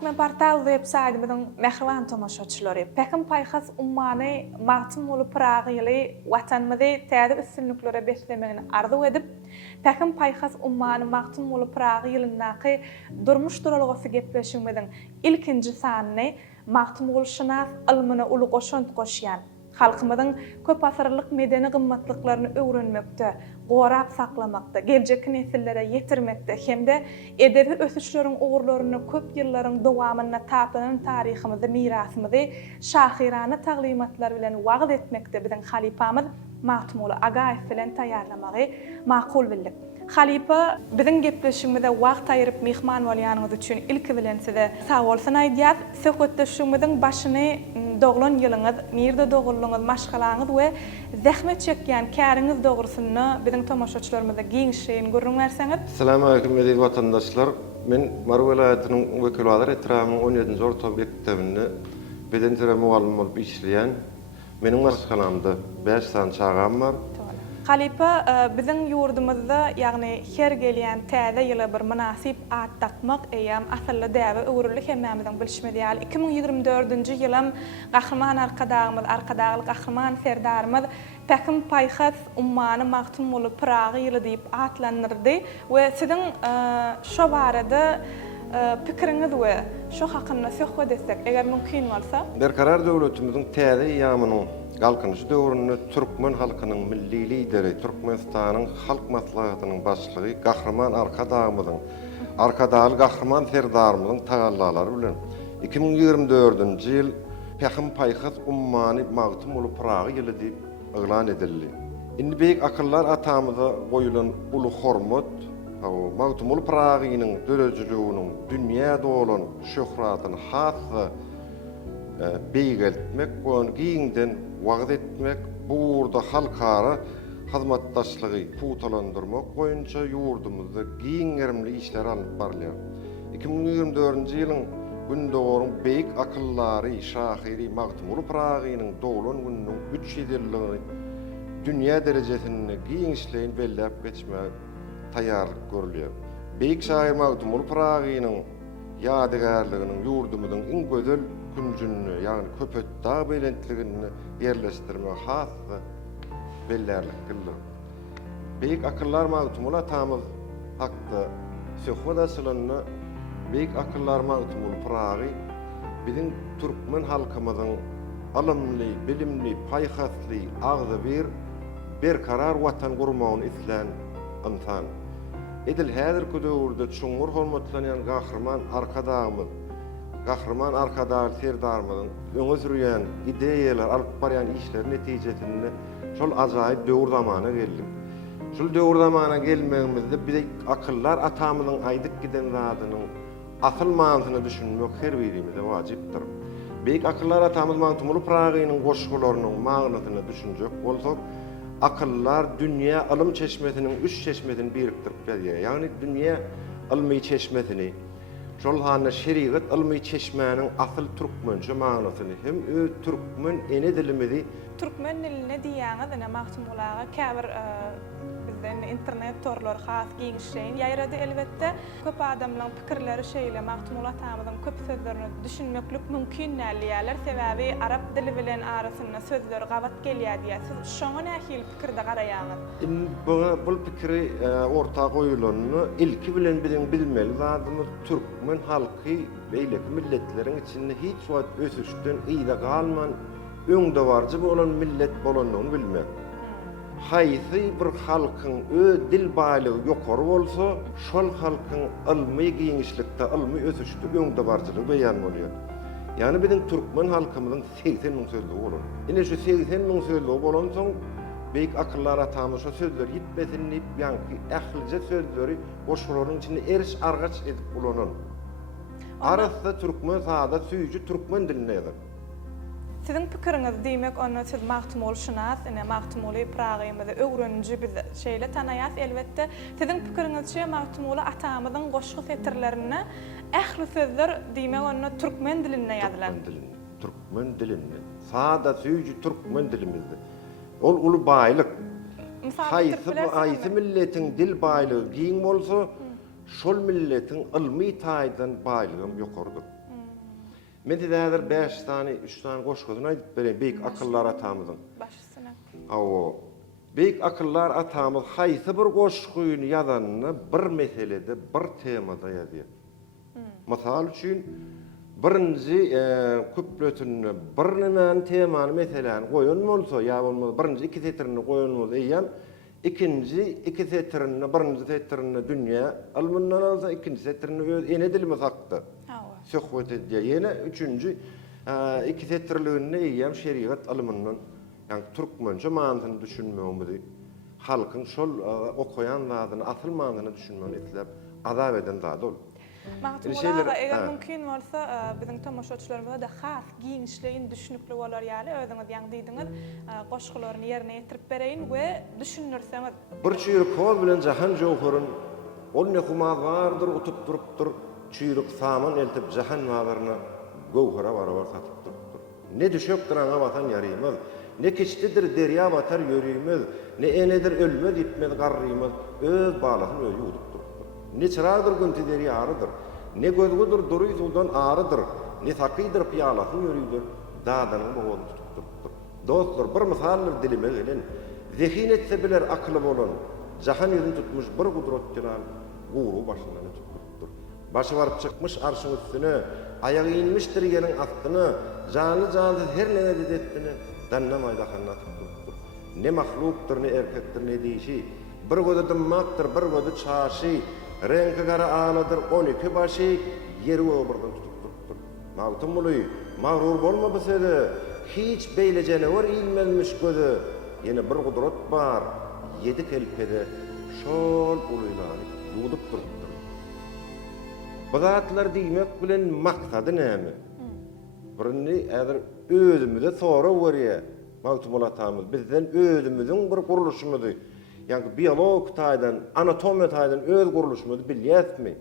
Türkmen Portal web saytymyzyň mehriban tomaşaçylary, Pekin paýhas ummany magtym bolup Pragyly watanymyzy täze üstünliklere beslemegini arzu edip, Pekin paýhas ummany magtym bolup Pragylynaky durmuş duralgasy gepleşigimiziň ilkinji sanyny magtym boluşyna ilmine uly goşant goşýan halkymyzyň köp asyrlyk medeni gymmatlyklaryny öwrenmekde, gorap saklamakda, geljek nesillere ýetirmekde hemde edebi ösüşleriň ugurlaryny köp ýyllaryň dowamyna tapanan taryhymyzy, mirasymyzy şahirana taglimatlar bilen wagt etmekde biziň halipamyz Magtym oly Agaýew bilen taýýarlamagy makul bildik. Halipa biziň gepleşigimizde wagt aýryp mehman bolýanyňyz üçin ilki bilen size sag bolsun aýdýar. Söhbetleşigimiziň başyny doglan ýylyňyz, nirde dogullygyňyz, maşgalaňyz we zähmet çekýän käriňiz dogrusyny biziň tomaşaçylarymyza giňişleýin görüň berseňiz. Assalamu alaykum meýil watandaşlar. Men Marw welaýatynyň wekili Adar Etramyň 17-nji orta mekdebinde beden tere mugallim bolup işleýän meniň maşgalamda 5 san çagam bar. Halipa biziň ýurdumyzda, ýagny her gelýän täze ýyla bir münasip at takmak eýam asylly däwe öwrülik hemmämiziň bilişmediýäl. 2024-nji ýylym gahrman arkadagyly gahrman serdarymyz Pekin paýhas ummany magtym bolup Pragy ýyly diýip atlanyrdy we siziň şo barada pikiriňiz we şo hakynda söhbet etsek eger mümkin bolsa. Berkarar döwletimiziň täze ýamynyň galkynyş döwründe türkmen halkynyň milli lideri, Türkmenistanyň halk maslahatynyň başlygy gahrman arkadaly gahrman serdarymyzyň tagallalary bilen 2024-nji ýyl Pekin paýhas ummany magtym bolup Pragy ýyly diýip elan edildi. Indi beýik akyllar atamyza goýulan uly hormat, magtym bolup Pragynyň dörejiliginiň dünýäde bolan şöhratyny hasy beýgeltmek, gon giňden wagt etmek, burada halkara hyzmatdaşlygy putalandyrmak boýunça ýurdumyzda giň erimli işler alyp barylýar. 2024-nji ýylyň gündogorun beýik akyllary, şahiri Magtym bolup Pragynyň doglan gününiň 3 ýyllygyny dünýä derejesinde giň işleýin bellep geçmek taýýarlyk görülýär. Beýik şair Magtym bolup Pragynyň ýadygarlygynyň ýurdumyzyň iň gözel küncünü, ýagny köpet dağ beýlentligini ýerleşdirmek hasy bellerlik kıldı. Beýik akyllar Magtym bolup atamyz hakda söhbet açylyny beýik akyllar Magtym bolup Pragy biziň türkmen halkymyzyň alymly, bilimli, paýhasly, agzy bir berkarar watan gurmagyny isleýän insan. Edil häzirki döwürde çuňur hormatlanýan gahrman arkadaly serdarymyzyň öňe sürýän ideýalar alyp barýan işler netijesinde şol ajaýyp döwür zamana geldik. Şol döwür zamana gelmegimizde bize akyllar atamyzyň aýdyp giden zadynyň asyl manysyny düşünmek her birimize wajypdyr. Beýik akyllar atamyz Magtym bolup Pragynyň goşgularynyň magnasyny düşünjek bolsak, akyllar dünýä ilm çeşmesiniň 3 çeşmesini birikdirip berýär. Ýagny dünýä ilmi çeşmesini, şol handa şeriat ilmi çeşmäniň asyl türkmençe magnasyny hem türkmen ene dilimizi Türkmen diline diýäňiz ene Magtym bolaga käbir bizden internet torlary has giňişleýin ýaýrady elbetde. Köp adamlaryň pikirleri şeýle Magtym bolup atamyzyň köp sözlerini düşünmeklik mümkin näliýärler. Sebäbi arap dili bilen arasyna sözler gabat gelýär diýär. Siz şoňa nähil pikirde garaýaňyz? Bu pikiri orta goýulanyny ilki bilen biziň bilmeli zadymy türkmen halky beýleki milletleriň içinde hiç wagt ösüşden ýyla galman öňde barjy bolan millet bolanyny bilmek. Haýsy bir halkyň dil baýlygy ýokary bolsa, şol halkyň ilmi giňişlikde, ilmi ösüşde öňde barjylygy beýan bolýar. Ýani biziň türkmen halkymyzyň 80 000 sözlügi bolan. Ine şu 80 000 sözlügi bolan soň beýik akyllar atamyz şu sözler ýitmesin diýip ýanky ählije sözleri goşgularyň içinde eriş argaç edip bulanan. Arasda türkmen sada süýjü türkmen diline ýazar. Siziň pikiriňiz diýmek onu siz Magtym bolşunas, ene Magtym bolup Pragyňyzy öwrenji biz şeýle tanaýas elbetde. Siziň pikiriňizçe Magtym bolup atamyzyň goşgu setirlerini ähli sözler diýmek onu türkmen diline ýazylan. Türkmen dilinde. Sada süýjü türkmen dilimizde. Ol uly baýlyk. Haýsy milletiň dil baýlygy giň bolsa, şol milletiň ilmi taýdan baýlygym ýokarydyr. Men de 5 tane, 3 tane goşgozun aýdyp bereyim, beýik akyllar atamyzyň. Başysına. Awo, beýik akyllar atamyz haýsy bir goşguýyny ýazanyny bir meselede, bir temada ýazýar. Masal üçin birinji küplötünni bir näme temany meseleni goýan bolsa, ýa bolmasa birinji iki setrini goýan bolsa, ýa ikinji iki setrini, birinji setrini dünýä almyndan alsa, ikinji setrini öz ene dilime sakdy. Hawa. Söhbet edýär. Ýene üçünji iki setirligini ýa şeriat almyndan, ýani türkmençe manyny düşünmegimizi, halkyň şol okuyan zadyny, asyl manyny düşünmegini etlep azap eden zat ol. Magtym şeyler- olar, eger ha. mümkin bolsa, biziň tomoşaçylarymyza da has giňişleýin düşünükli bolar ýaly, özüňiz ýa diýdiňiz, goşgularyny ýerine ýetirip bereýin we düşünürseňiz. Bir çyýryk hol bilen jahan jowhurun ol ne humaz bardyr, utup durupdyr, çyýryk saman eltip jahan mawaryna gowhara barabar satyp durupdyr. Ne düşüp duraňa batan ýarymyz, ne keçdidir derýa batar ýörüýmiz, ne enedir ölmez gitmez garrymyz, öz balasyny öýüp udup durupdyr. Ne çyragyr günti derýa arıdyr, ne gözgüdür duruy sudan arıdyr, ne sakydyr piýalasyny ýörüýdir, dadanyň boğuny tutup durupdyr. Dostlar, bir misallar dilime gelen, zehin etse biler akly bolan, jahan ýüzüni tutmuş bir gudrat jalal guru başyndan tutupdyr. Başı barıp çykmış arşyň üstüne, ayagy inmişdir ýeriň astyna, jany her näme dedetini dannamaýda hanna tutupdyr. Ne mahlukdyr, ne erkekdir, ne diýişi, bir gözi dymmakdyr, bir gözi çaşy, rengi gara aladyr, 12 başy ýeri öwürden tutup durupdyr. Magtym boly, magrur bolma bisede, hiç beýlejene var ilmelmiş gözi, ýene bir gudrat bar, 7 kelpede şol ulylaryny ýudup durupdyr. Bu zatlar diýmek bilen maksady näme? Birini äger özümüze sonra görýär. Magtym atamyz bizden özümüziň bir guruluşymyzy, ýani biolog taýdan, anatomiýa taýdan öz guruluşymyzy bilýäsmi?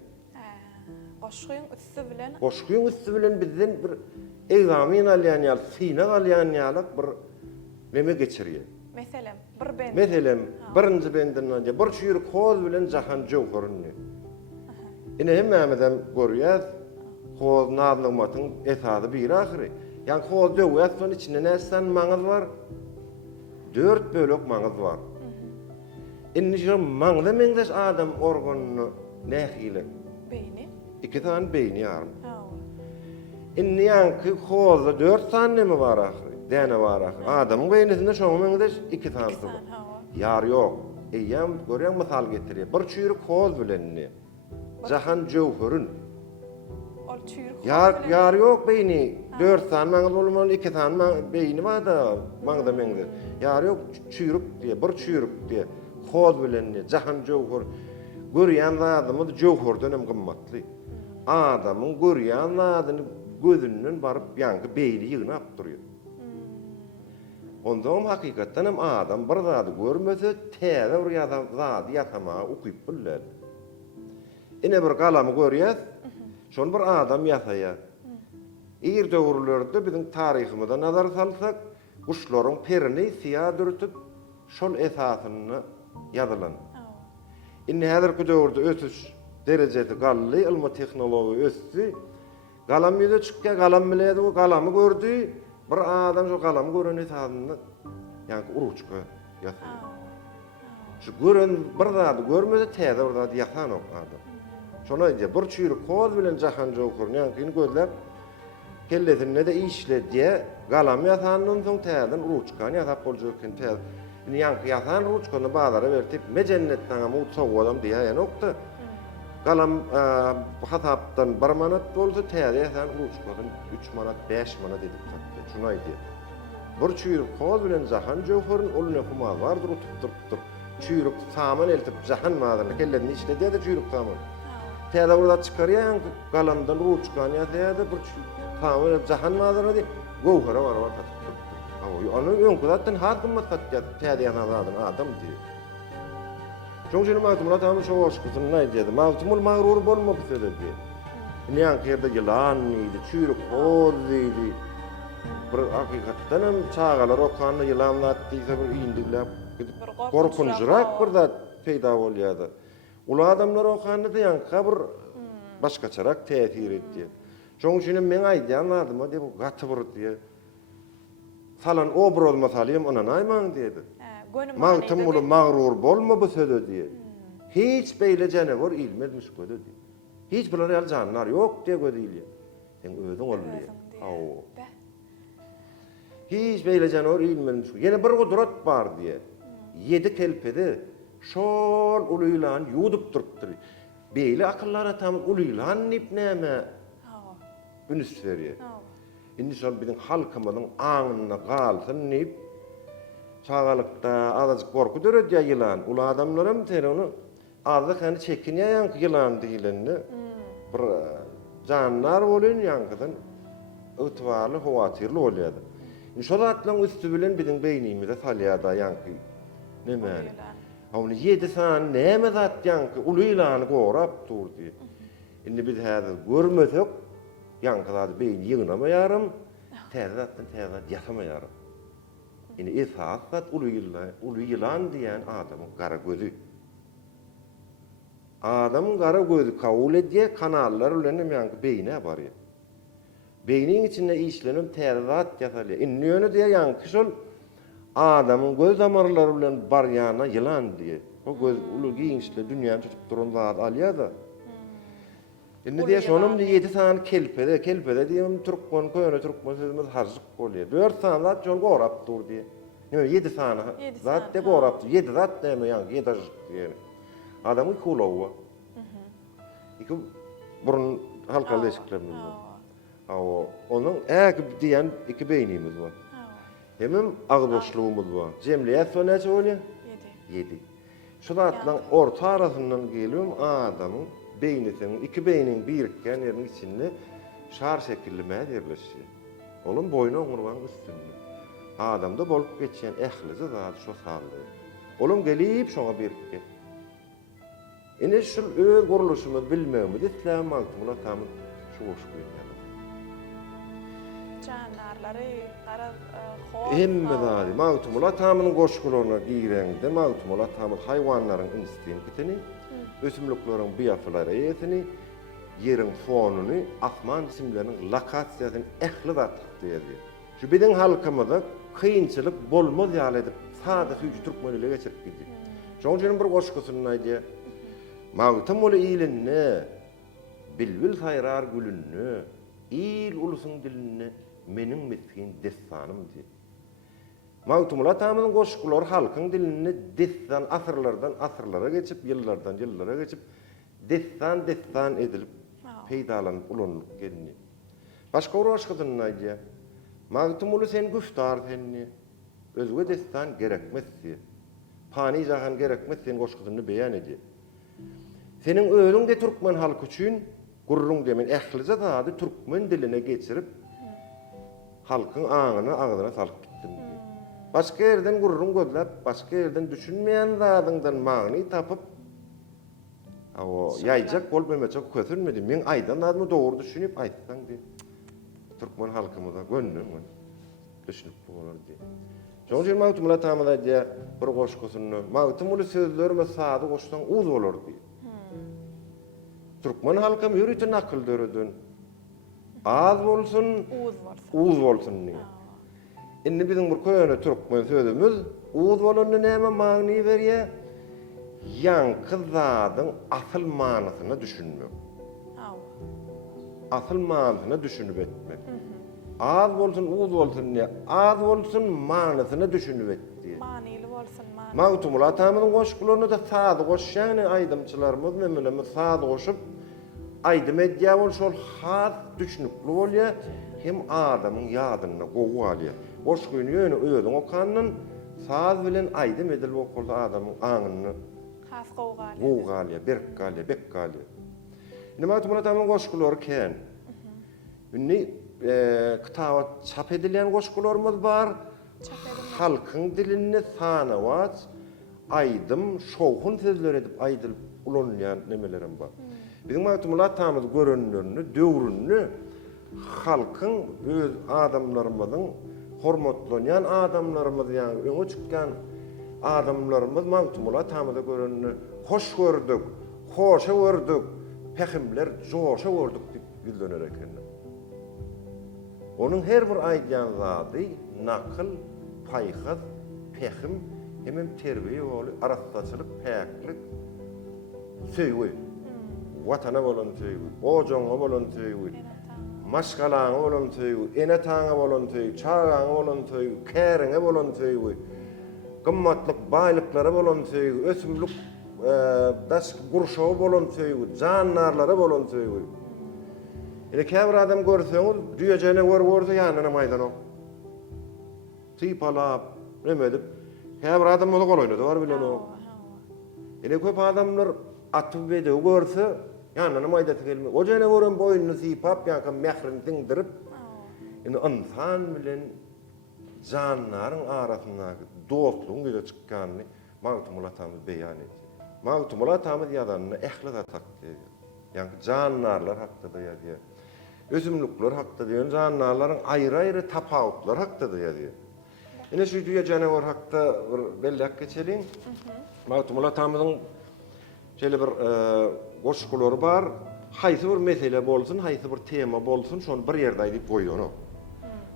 Goşguýyň üstü bilen Goşguýyň üstü bilen bizden bir egzamin alýan ýaly, synak alýan ýaly bir neme geçirýär. meselem bir ben. Meselem, birinji benden önce bir çyýryk hoz bilen jahan jowharyny. Ine hemmämeden görýäs, hoz nazlymatyň esasy bir ahyry. Ýani hoz döwäsden içinde näsen maňyz bar? 4 bölek maňyz bar. Inni şu maňyza meňdeş adam organyny nähili? Beyni. 2 tane beýni ýarym. Hawa. Inni ýanky hozda 4 tane neme bar ahyry? Däne bar ahyry. Adamyň beýnisinde şoň meňdeş 2 tane bar. Hawa. Ýar ýok. Eýem görýän mysal getirýär. Bir çyýryk hoz bilenni. Jahan jowhurun. Ol çyýryk. Ýar ýok beýni. 4 tane maňyz bolmaly, 2 tane beýni bar da maňyza meňde. Ýar ýok çyýryk diýe, bir çyýryk diýe. Hoz bilenni, jahan jowhur. Görýän zadymy jowhurdan hem gymmatly. Adamyň görýän zadyny gözünden baryp ýanky beýni ýygnap durýar. Ondan hakykatdan hem adam bir zady görmese, täze bir zady ýatamagy ukyp bilýär. Ine bir galamy görýäs, şol bir adam ýasaýar. Eger döwürlerde biziň taryhymyza nazar salsak, guşlaryň perini siýa dürtüp şol esasyny ýazylan. Indi häzirki döwürde ösüş derejesi gally, ilmi tehnologiýa ösdi. Galam ýüze çykýar, galam bilýär, o galamy gördü. Bir adam şu galamy gören esasyny ýani uruçka ýasaýar. Şu gören bir zady görmese täze bir zady ýasan ok adam. Şona diýe bir çyýryk hoz bilen jahan jowhurun ýani gözläp kellesine de işlediye galam ýasanyň soň täzeden uruçkan ýasap boljakken täze. Ýani ýasan uruçkany bazara bertip mejennetden ama uçawdam diýär nokta. Galam hasapdan 1 manat bolsa täze ýasan uruçkany 3 manat, 5 manat edip satdy. Şuna aýdyr. Bir çyýryk hoz bilen jahan jowhurun oluny humaz bardyr utup durupdyr. Çyýryk saman eltip jahan maýdaryna kellesini işlediýär de çyýryk saman. Täze urda çykarýan galamdan uruçkan ýasaýar da bir saman jahan maýdaryna gowhara barabar satyp durupdyr. Onu öňküden har gymmat satýar, täze ýasan adam diýär. Şoň üçin magtym adam şo goşgusyny aýdýar. Magtym magrur bolma bu sebäpli. Näň kerde ýylan idi, çyýryk hoz idi. Bir hakykatdan hem çağalar okanyny ýylanlar diýse bir ýyndiklap gidip gorkunjyrak bir zat peýda bolýardy. Ula adamlar okanyny da ýanka bir başgaçarak täsir etdi. Şoň üçin men aýdýan adyma diýip gaty bir diýe. Salan obroz masalyym onan aýman diýdi. Magtym uly magrur bolma bu söze diýe. Hiç beýle janawar ilmezmiş gödü diýe. Hiç bular ýaly janlar ýok diýe gödüýli. Sen özüň bolýar. Aw. Hiç beýle janawar ilmezmiş. Ýene bir gudrat bar diýe. 7 kelpede şol ulylan ýudup durupdyr. Beýle akyllara tam ulylan nip näme? Üns berýär. Indi şol biziň halkymyzyň aňyna galsyn nip çağalykda azajyk gorku döredýär ýylan. Ula adamlarym terony azajyk hani çekinýän ýylan diýilende bir janlar bolýan ýangydan ötwarly howatyrly bolýardy. Şol atlaň üstü bilen biziň beýnimize salýarda ýanky näme? Hawny 7 san näme zat ýanky ulylan gorap durdy. Indi biz häzir görmesek ýankylar beýni ýygnamaýarym, täzatdan täzat ýasamaýarym. Indi esasat ulylan diýen adamyň gara gözü. Adam gara gözü kabul edýär, kanallar bilen ýanky beýne barýar. Beýniň içinde işlenim täzat ýasalýar. Indi ýöne diýär ýanky şol adamyň göz damarlary bilen barýana ýylan diýär. O göz uly giňişle dünýäni tutup duran zat alýar-da. Indi diýär şonum 7 san kelpede diýem Türkmen köýüne Türkmen sözümüz harjyk bolýar. 4 san zat jol gorap durdy. Ýöne 7 san zat de gorap, 7 zat näme ýanky 7 harjyk diýär. Adamyň kulawy. Iki burun halkaly eşiklerimiz var. Onun ägib diýen iki beýnimiz var. Hemem agdoşlugumuz var. Jemliýet näçe bolýar? 7. Şu zatlaň orta arasyndan gelýän adamyň beýnisiniň iki beýniň birikken ýeriniň içinde şar şekilli ýerleşýär. Olum boynu oňurgan üstünde. Adamda bolup geçýän ählizi zat şo saldy. Olum gelip şoňa birikken. Ene şu öz guruluşymy bilmegimiz isläm magtymyla tam şu boş goýýar. Janarlary gara Hemme zady magtymyla tamyň goşgularyna giýrende magtymyla tam haýwanlaryň instinktini, ösümlikleriň biýafylary ýetini, ýeriň fonuny, asman cisimleriniň lokasiýasyny ähli zat diýerler. Şu biziň halkymyzda kynçylyk bolmaz ýaly edip sady süýçü türkmenle geçirip gitdi. Şoň üçin bir goşgusyny aýdýar. Magtym uly ilinni, bilbil sayrar gülünni, il ulusyň dilini meniň meskin destanım diýer. Magtymla tamyň goşgulary halkyň dilini destan asyrlardan asyrlara geçip, ýyllardan ýyllara geçip destan edilip peýdalanyp ulanyp geldi. Başga bir goşgusyny aýdýar. Magtym uly sen güftar senni, özüge destan gerekmez diýer. Pani jahan gerekmez sen goşgusyny beýan edýär. Senin öýüň de türkmen halky üçin gurrun demen ählize zady türkmen diline geçirip halkyň aňyna agdyna salyp gitdim. Başga ýerden gurrun gözläp, başga ýerden düşünmeýän zadyňdan magny tapyp ýaýjak bolup emejek kösünmedi. Men aýdan adymy dogry düşünip aýtsaň diýip türkmen halkymyza gönlüm düşünip bolar diýip. Şoň üçin magtymla tamamda diýär bir goşgusyny, magtym uly sözlerime sady goşsaň uz bolar diýip. Türkmen halkym ýürüten akıl döredin. Az bolsun, uz bolsun. Indi biziň bir köýüne türkmen sözümüz uz bolany näme magny berýär? Ýanky zadyň asyl manysyny düşünmek. Asyl manysyny düşünüp etmek. Az bolsun, uz bolsun ne? Az bolsun manysyny düşünüp etdi. Manyly bolsun, manyly. Magtymla tamyň goşgularyny da sady goşýany aýdymçylarymyz memelerini sady goşup aýdym edýär bol şol has düşünükli bolýar, hem adamyň ýadyna gowy alýar. Goşguny ýöne özüň okanyň saz bilen aýdym edilip okulda adamyň aňyny has gowy alýar. Gowy alýar, berk alýar, bek alýar. Nima tamyň tamyň goşgulary ken. Ünni kitaba çap edilen goşgularymyz bar. Halkyň dilini sanawat, aýdym, şowhun sözler edip aýdylyp ulanýan nemelerim bar. Biziň magtymla tamyň görenlerini, döwrünni halkyň öz adamlarymyzyň hormatlanýan adamlarymyz ýani öňe çykýan adamlarymyz magtymla tamyda görenini hoş gördük, hoşa gördük, pehimler joşa gördük diýip bildirer eken. Onun her bir aýdýan zady nakıl, paýhaz, pehim, hemem terbiýe bolup, arasdaçylyk, päklik, söýgü. Watana bolan söýgü, ojaňa bolan söýgü, maşgalaňa bolan söýgü, enetaňa bolan söýgü, çagaňa bolan söýgü, käriňe bolan söýgü, gymmatlyk baýlyklara bolan söýgü, ösümlik daş gurşagy bolan söýgü, jannarlara bolan söýgü. Ene käbir adam görseňiz, düýejene görse ýanyna maýdan ok. Typalap, neme edip, käbir adam ola gol oýnady, bar bilen o. Ene köp adamlar atyp bede görse, ýanyna maýdaty gelmek. O jene gören boýnuny sypap, ýa-da mehrini diňdirip, ene insan bilen jannaryň arasyndaky dostlugyň gide çykkanny Magtymul atamyz beýan etdi. Magtymul atamyz ýazanyny ähli zatak diýdi. Ýani jannarlar hakda ýazy. Özümlükler hakda diýen jannarlaryň aýry-aýry tapawutlar hakda ýazy. Ene şu düýe janawar hakda bir bellek geçeliň. Magtymul atamyzyň şeýle bir goşgulary bar. Haýsy bir mesele bolsun, haýsy bir tema bolsun, şonu bir ýerde aýdyp goýýan o.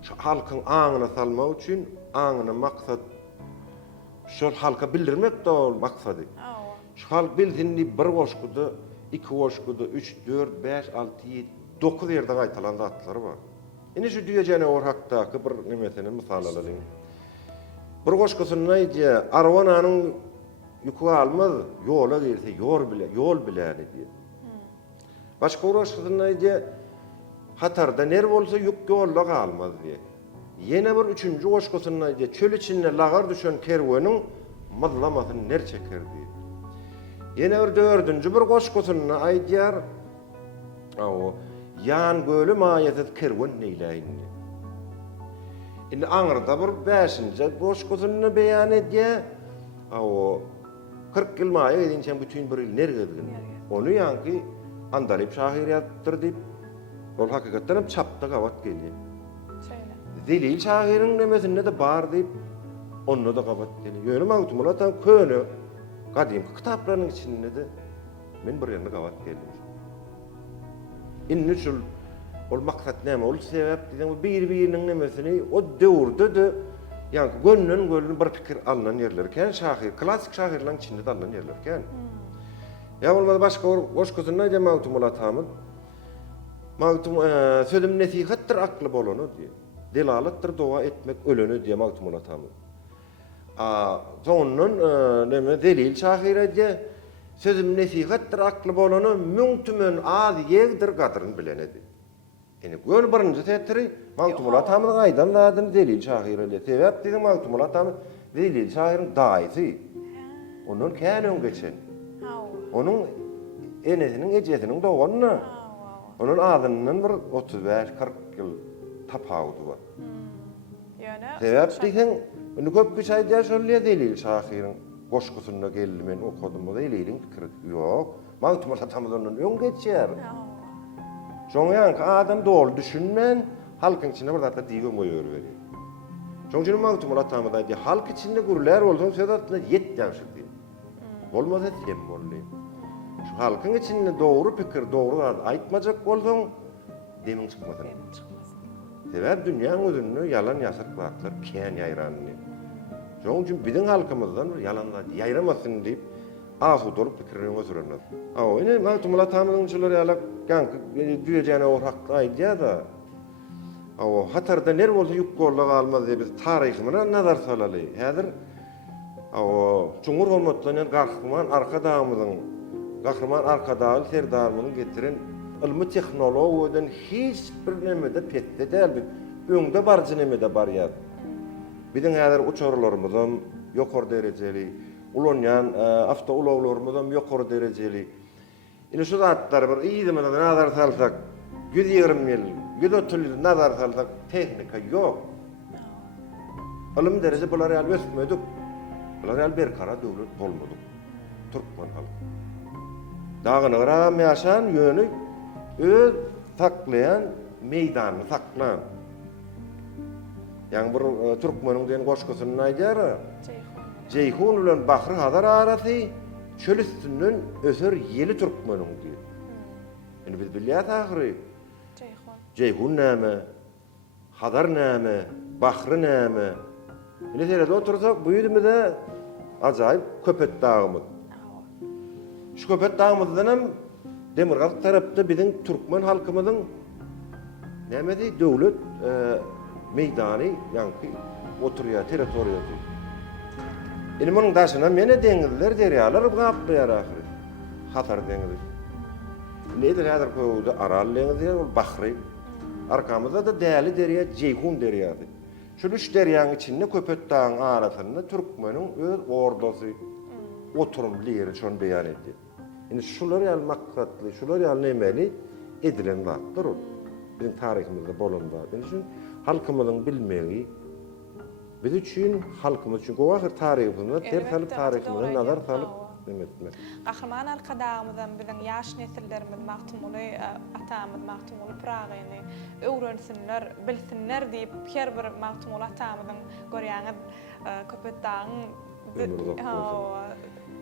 Şu halkyň aňyna salmak üçin, aňyna maksat şol halka bildirmek de ol maksady. Şu halk bilsinli bir goşgudy, iki goşgudy, 3, 4, 5, 6, 7, 9 ýerde gaýtalan zatlary bar. Ene şu düýejene or hakdaky bir nemesini mysal alalyň. Bir goşgusyny aýdýa, arwananyň ýükü almaz, ýola girse ýol bilen diýer. Başga goşgusyny aýdýa, hatarda ner bolsa ýük ýolda galmaz diýer. Yine bir üçüncü goşgusyny aýdýa, çöl içinde lagar düşen kerweniň mızlamasyny ner çeker diýer. Yine bir dördüncü bir goşgusyny aýdýar, yan göli maýatsız kerwen neýläýin. Indi aňyrda bir 5-nji goşgusyny beýan edýär. 40 ýyl maýa edinçen bütün bir ýyl ner gezgin. Onu ýanky Andalyp şahyriýatdyr diýip, ol hakykatdan hem çapda gawat gelýär. Zelil şahyryň nemesinde de bar diýip, onu da gawat gelýär. Ýöne Magtymul atam köne gadymky kitaplaryň içinde de men bir ýerine gawat geldim. Inni şol ol maksat näme, ol sebäp diýen bir-biriniň nemesini o döwürde de ýani gönlüň bir pikir alynan ýerlerken şahyr, klassik şahyrlaryň içinde de alynan ýerlerken. Ya bolmady başga goşgusyny aýdýar Magtymul atamyz. Magtym sözüm nesihatdir akly bolany diýer. Delalatdyr doğa etmek öleni diýer Magtymul atamyz. Sonun neme delil şahyr diýer. Sözüm nesihatdir akly bolany müňtümün az ýegdir gadryny bilenedi. Ene gör birinji tetiri Magtymul atamyň aýdan ladyny delil şahyr ele. Sebäp diýen Magtymul atamyz delil şahyryň daýysy. Onun känön geçen. Onun enesinin ejesinin doğanına. Onun adynyň bir 35-40 ýyl tapawudy bar. Sebäp diýen, onu köp kişi aýdýar şol delil şahyryň goşgusyna geldim men okudum da eleydim pikir ýok. Magtymul atamyz ondan öň geçýär. Şoňa adam dol düşünmen, halkyň içinde bir zata diýgen goýur berýär. Şoň üçin Magtymul atamyz aýdýar, halk içinde gürler bolsa sedatna 7 ýaşy diýer. Bolmasa sen bolly. Şu halkyň içinde dogry pikir, dogry zat aýtmajak bolsaň demiň çykmasyn. Sebäp dünýäň özünü yalan ýasyk zatlar kän ýaýranyny. Şoň üçin biziň halkymyzdan bir yalanlar ýaýramasyn diýip asu dolup pikirlerine sürünler. Ene Magtymul atamyzyň şolar ýalak ganky düýejene or hakda aýdýar da. Hatarda ner bolsa ýük golla galmaz diýip biz taryhymyna nazar salaly. Häzir Cumhur hormatlanan Gahryman arkadagy serdarmyny getiren ilmi tehnologiýadan hiç bir nemede petde däl. Öňde barjy nemede bar ýa. Biziň häzir uçurlarymyzam ýokary derejeli, ulanýan avtoulawlarymyzam ýokary derejeli. Ine şu zatlar bir iýdimden nazar salsak, 120 ýyl, 130 ýyl nazar salsak tehnika ýok. Ilim derejesi bular ýaly ösmedik. Bular ýaly berkara döwlet bolmadyk. Türkmen halky. Dağını gram ýaşan ýöne öz saklayan meýdany saklan. Ýani bir türkmeniň diýen goşgusyny aýdýar. Ceyhun bilen Bahry Hazar arasy çöl üstünden öser ýeli türkmeniň diýer. Indi biz bilýär taýry. Ceyhun näme? hadar näme, bahry näme. Ine terede otursak buýdumyda ajaýyp köpet dağymyz. Şu köpet dağımızdan hem Demirgazak tarapda bizim Türkmen halkımızın nämedi döwlet meydany ýa-ni oturýar territoriýasy. Ine munyň daşyna mene deňizler, derýalar gapýar ahyry. Hatar deňizi. Nedir häzir köwde Aral deňizi, ol Bahry. Arkamızda da däli derýa Ceyhun derýasy. Şu üç derýanyň içinde köpet dağın arasynda Türkmeniň öz ordasy oturumly şonu beýan etdi. Indi şular ýaly maksatly, şular ýaly nemeli edilen zatlar ol. Bizim tarihimizde bolanda. Benim için halkımızın bilmegi, biz üçün halkımız için o ahir tarihimizde ters alıp tarihimizde nazar salıp demetmek. Kahraman arkadağımızdan bizim yaş nesillerimiz mahtumulu, atamız mahtumulu Prağyny öwrensinler, bilsinler diýip her bir mahtumulu atamyzyň görýäňi köpet dağın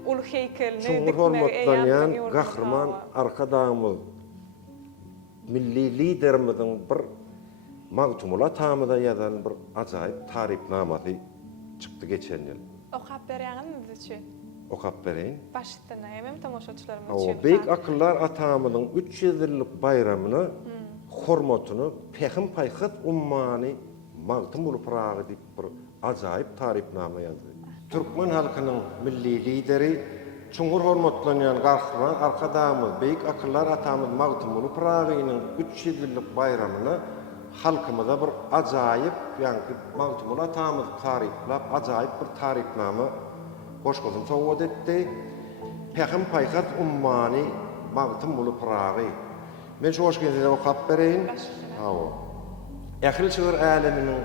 ulu heykelini Çoğur hormatlanýan Gahraman arkadağımız milli liderimizin bir magtumula tamada ýazan bir ajaýyp tarifnamasy çykdy geçen ýyl. Okap berýäňiz üçin. Okap bereýin. Başytdan hem tamaşaçylarymyz O üçin. beýik akyllar atamynyň 300 ýyllyk bayramyny hormatyny Pehim Paýhat ummany magtumul Pragy diýip bir ajaýyp tarifnama ýazdy. Türkmen halkynyň milli lideri çoňur hormatlanýan Gahraman arkadağymyz beýik akyllar atamyz magtumul Pragynyň 300 ýyllyk bayramyny halkymyza bir ajaýyp ýa-ni magtumul atamyz tariflap ajaýyp bir tarifnama goşgozum sowgat etdi. Pehim Paýhat ummany magtumul Pragy. Men şu goşgozumda okap bereýin. Hawa. Ähli şeýer äleminiň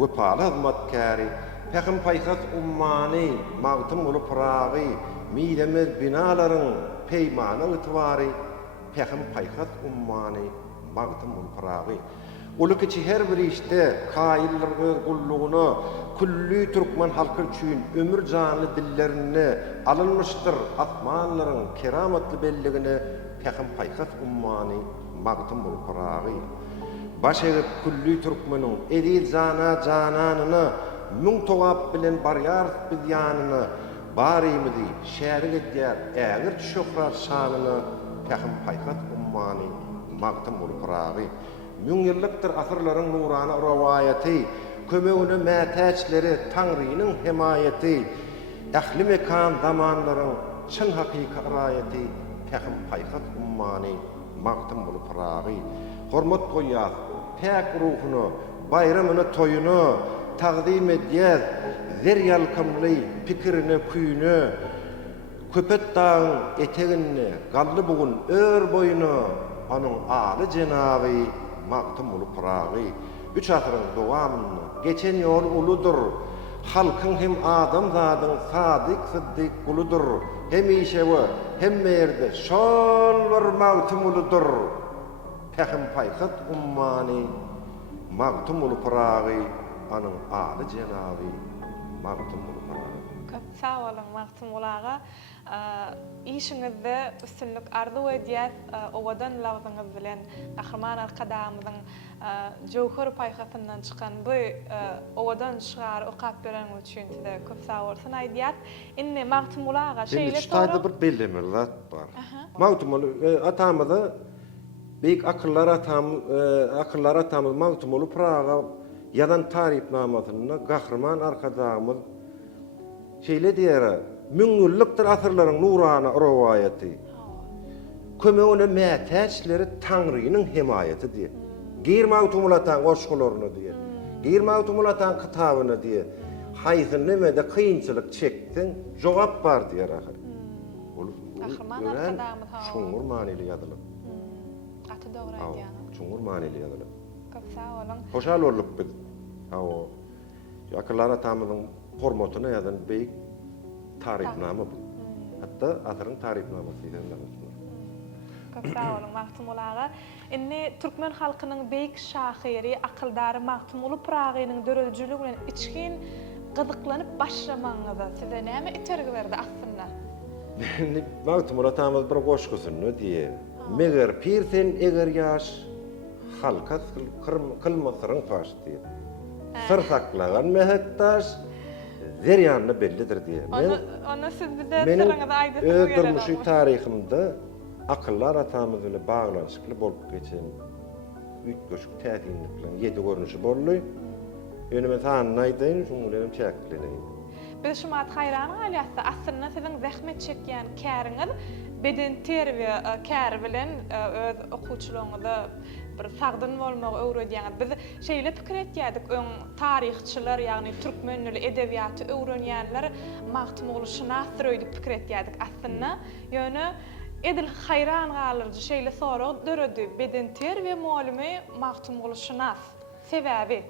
wepaly hyzmatkary Pehim Paýhat ummany magtumul Pragy milemez binalaryň peýmany ýetwary Pehim Paýhat ummany magtumul Pragy. Ulu kiçi her bir işte kaýyllar öz gullugyny külli Türkmen halky üçin ömür janly dillerini alınmışdyr. Atmanlaryň keramatly belligini Pehim Paýhat ummany magtumul Pragy. Baş egip külli Türkmeniň edil jananyny müň togap bilen barýar biz ýanyny barymyzy şäherlik etýär. Ägir şöhrat şanyny Pehim Paýhat ummany magtumul Pragy. Müň ýyllykdyr asyrlaryň nurana rawayaty, kömegine mätäçleri Taňrynyň himayeti, ähli mekan zamanlaryň çyn hakyky arayaty Pehim Paýhat ummany magtumul Pragy. Hormat goýýar, täk ruhuny, bayramyny, toyuny taqdim edýär, zer ýalkamly pikirini, küýüni, köpet dağın etegini, gally bugun ör boyuny, onuň aly jenaby magtumul Pragy. 3 asyryň dowamyny geçen ýol uludur. Halkyň hem adam zadyň sadyk syddyk uludur. Hem işewe, hem merde şol bir magtumuludur. Pehim Paýhat ummany magtumul Pragy, onuň aly jenaby magtumul Pragy. Köp sağ olun Mahtum Ulağa. İşinizde üstünlük arzu edýär, owadan lawzyňyz bilen Gahraman arkadağymyzyň Jowhar Paýhatyndan çykan bu owadan şygar okap beren üçin size köp sağ bolsun aýdýar. Indi Mahtum Ulağa şeýle Şeýle bir bellemeli zat bar. Magtumul atamyzy beýik akyllar atamyz magtumul Praga ýadan tarifnamasyny Gahraman arkadağymyz şeýle diýär. Müň ýyllykdyr asyrlaryň nurana rawayaty. Kömegine mätäçleri Taňrynyň himayeti diýär. Gir magtumul atan goşgularyny diýär. Gir magtumul atan kitabyny diýär. Haýsy nemede kynçylyk çekdiň, jogap bar diýär ahyr. Gahraman arkadağymyz çoňur manily ýadylyp. Aty dogry aýdýan. Çoňur manily ýadylyp. Köp sağ olun. Hoşal bolup biz. Hawa. Ýakyllar atamyzyň hormatyna ýazan beýik tarifnama bu. Hatta asyryň tarifnamasy diýenler. Köp sağ olun Mahtum Ulağa. Indi Türkmen halkynyň beýik şahyry, akyldary Mahtumul Pragynyň dörelçiligi bilen içkin gyzyklanyp başlamaňyza size näme itergi berdi aslynda? Mahtumul atamyz bir goşgusyny diýär. Meger pirsen eger ýaş, halka kılmasırın taş diye. Sır saklagan mehektaş zeryanını bellidir diye. Onu siz bize Menin sırrıngıza aýdysyňyz gelýär. öldürmüşü tarihimde akıllar atamız öyle bağlanışıklı bolup geçen üç göçük tätinliklerin 7 görünüşü bolly. Önüme tanınaydın, şunlarım çäkleneyim. Biz şu mat hayran alýasy aslında sizin zähmet çekýän käriňiz beden terbiýe käri bilen öz okuwçylygyňyzda bir sagdyn bolmagy öwredýäňiz. Biz şeýle pikir etýärdik, öň taryhçylar, ýagny türkmenli edebiýaty öwrenýänler magtymly şynasdyr öýdip pikir etýärdik aslında. Ýöne edil hayran galyrjy şeýle sorag döredi beden terbiýe molimy magtymly şynas sebäbi.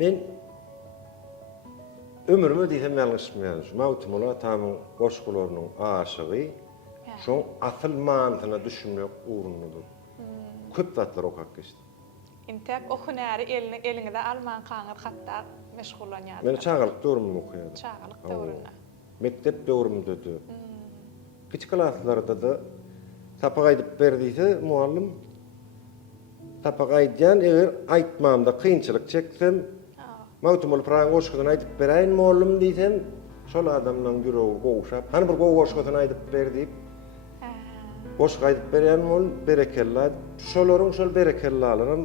Men ömrüme diýsem ýalňyşmaýan, şu magtymly atamyň goşgularynyň aşygy, şoň asyl manysyna düşünmek uğrundadyr. Köp zatlar okap geçdi. Intek o hünäri eliňizde alman kaňyz hatda meşgullanýar. Men çağalyk döwrümde okuýardym. Çağalyk döwründe. Mektep döwrümde de. Kiçik klaslarda da tapak aýdyp berdiýse muallim tapak aýdýan eger aýtmamda kynçylyk çeksem magtymly praň goşgyny aýdyp beräýin muallim diýsem şol adamdan ýüregi gowşap hani bir goşgyny aýdyp berdi. Goşgy aýdyp berýän bol berekella şolaryň şol berekellalaryň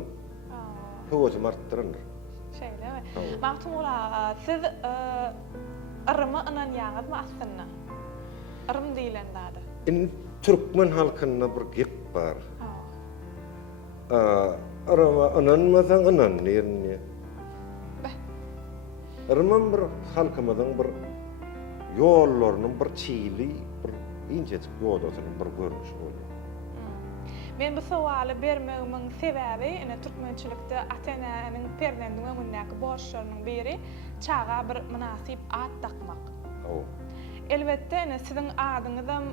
höweti artdyryndyr. Şeýlemi? Magtymly siz ırmy ynanýaňyzmy aslında? Irym diýilen dady. Türkmen halkynda bir gep bar. Arama ananmadan ananýarny. Irman bir halkymyzyň bir ýollarynyň bir çiğli, bir injecik ýoldasynyň bir görnüşi bolýar. Men bu sowaly bermegimin sebäbi ene türkmençilikde ata-enäniň perdendiňe münnäki borçlarynyň biri çağa bir münasip ad takmak. Elbette ene sizin adyňyzam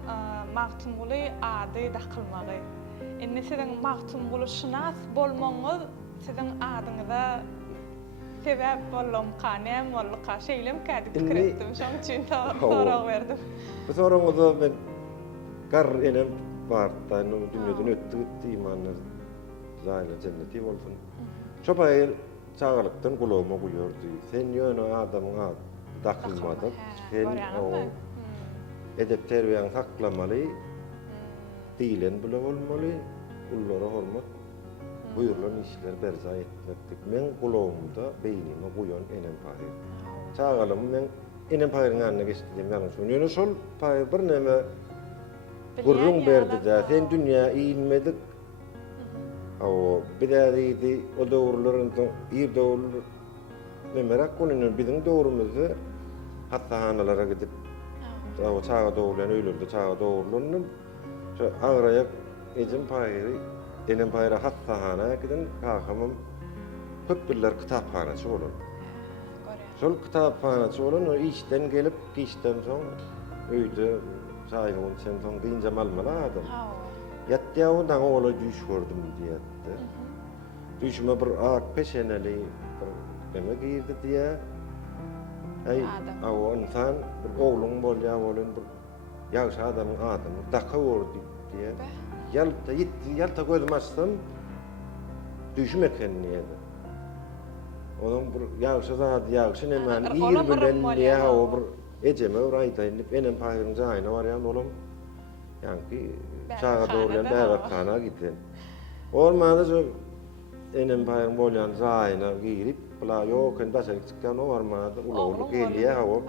magtymly ady dakylmagy. Ene sizin magtymly şynas bolmaňyz sizin adyňyza sebäp bolam kanem bollukka şeýlem kädi pikir etdim. Şoň üçin sorag berdim. Bu soraňyzda men gar enem barda dünýeden ötdi gitdi imanlar zaýla jenneti bolsun. Şopaýyl çağalykdan gulawma guýardy. Sen ýöne adamyňa dakylmady. Sen edep terbiýäň saklamaly. Diýilen bile bolmaly. Ullara hormat. Buyurulan işler berza etmekdik. Men gulawymda beýnime guýan enem paýy. Çağalym men enem paýyň ýanyna geçdim ýalňyş. Ýöne şol paýy bir näme gurrun berdi-de. Sen dünýä iýilmedik. Bidädi o döwürlerinde ýer döwürler memerak konuny biziň döwrümizde hattahanalara gidip çağa döwürlen öýlerde çağa döwürlanyp agrayak ejim paýy enem paýra hattahana giden kakamym köpdürler kitaphanasy bolan. Şol kitaphanasy bolan o işden gelip işden soň öýde çaýyň sen soň diňje malmala adam. Ýatýawydan ola düş gördüm diýetdi. Düşme bir ak peşeneli bir neme girdi diye. Insan bir oğlun bolýar bolan bir ýaş adamyň adyny daka urdy diye. Yalta gözüm açsam düşme kendiýedi. Onun bir ýaş zat ýaş nemen ýer bilen ýa o bir ejeme uraýdaýyn enem paýryň jaýyna barýan olam. Ýani çağa döwürlen bäratkana gitden. Olmady şu enem paýryň bolýan jaýyna girip bula ýok endaşa çykdan o barmady ulawly gelýär o.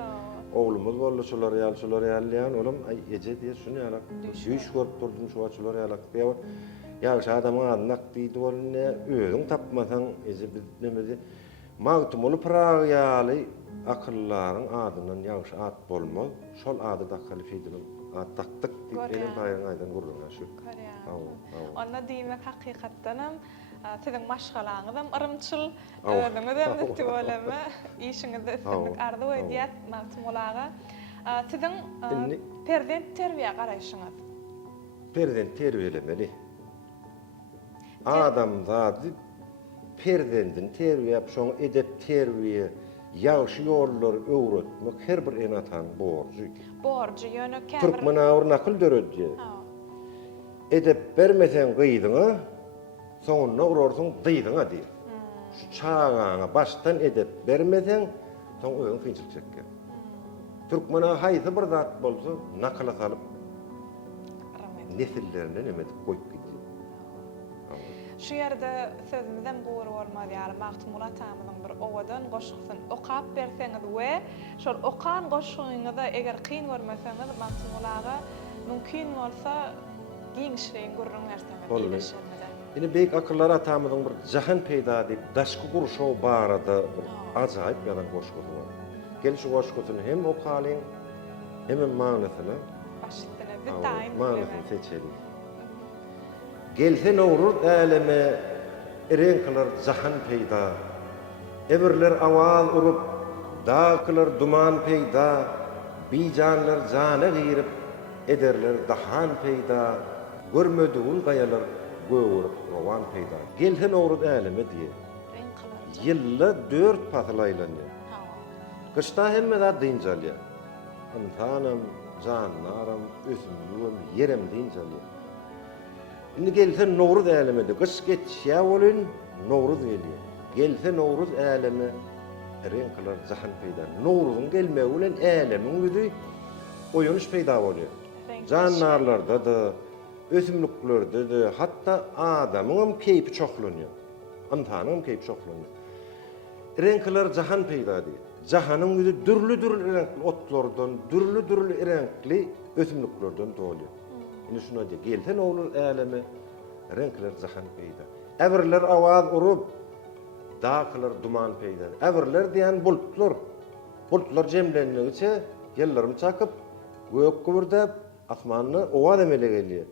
Oğlumuz boldy şolar ýalýan olam eje diýe şunu ýalak düş görüp durdum şu açylar ýalak diýe. Ýaş adamyň adyny diýdi bolny özüň tapmasaň eje biz nemedi magtymly praýaly akyllaryň adynyň ýaş at bolmaz. Şol ady da halifedim. Taktık benim paýyň aýdan gurulýar şu. Onda diýmek hakykatdanam sizin maşgalaňyzam yrymçyl, özüňizem netip bolama, işiňizde üstünlik ardy edýät magtymlaga. Sizin perdent terbiýe garaýşyňyz. Perdent terbiýelemeli. Adam zady perdendin terbiýe şoň edep terbiýe ýaşy ýollar öwretmek her bir enatan borjy. Borjy ýöne käbir. Türkmen awr nakıl döredýär. Edep bermesen gyýdyňa soňuna urarsyň dyýdyňa diýer. Şu çağaňa başdan edip bermesen, soň öňe kynçylyk çekýär. Türkmena haýsy bir zat bolsa, nakala salyp nesillerine nemetip koyup gidiyor. Şu ýerde sözümizden gowy bolmaz ýaly Magtymul atamyzyň bir owadan goşgysyny okap berseňiz we şol okan goşgyňyzda eger kyn görmeseňiz Magtymul aga mümkin bolsa giňişleýin gurrun berseňiz. Ine beýik akyllar atamyzyň bir jahan peýda diýip daşky guruşaw barada bir ajaýyp ýalan goşgysy bar. Gel şu goşgysyny hem okalyň hem manysyny başlygyna bir taýyn manysyny seçelim. Gelse nowruz äleme erenkiler jahan peýda. Eberler awal urup, dağkılar duman peýda, bijanlar jana girip, ederler dahan peýda, görmediğin gayalar göwürüp rowan peýda. Gelse nowruz äleme diýe. Ýylla 4 patlaylanýar. Kışta hemme zat diýinjalýar. Antanam, jannaram, ösümlüğüm, yerem diýinjalýar. Indi gelse Nowruz älemi de kış geçýär bolyn Nowruz gelýär. Gelse Nowruz älemi renkler jahan peýda. Nowruzyň gelmegi bilen älemiň ýüzi oýunuş peýda bolýar. Jannarlarda da, ösümliklerde de, hatda adamyň keýpi çoklanýar. Antanyň keýpi çoklanýar. Renkler jahan peýda diýer. Jahanyň ýüzi dürli renkli otlardan, dürli renkli ösümliklerden dolýar. Indi şuna diýer, gelse Nowruz älemi renkler jahan peýda. Eberler awaz urup, dağkılar duman peýda. Eberler diýen bulutlar. Bulutlar jemlenýärçe ýellerimi çakyp, gök gürdep, asmanyny owad emele gelýär.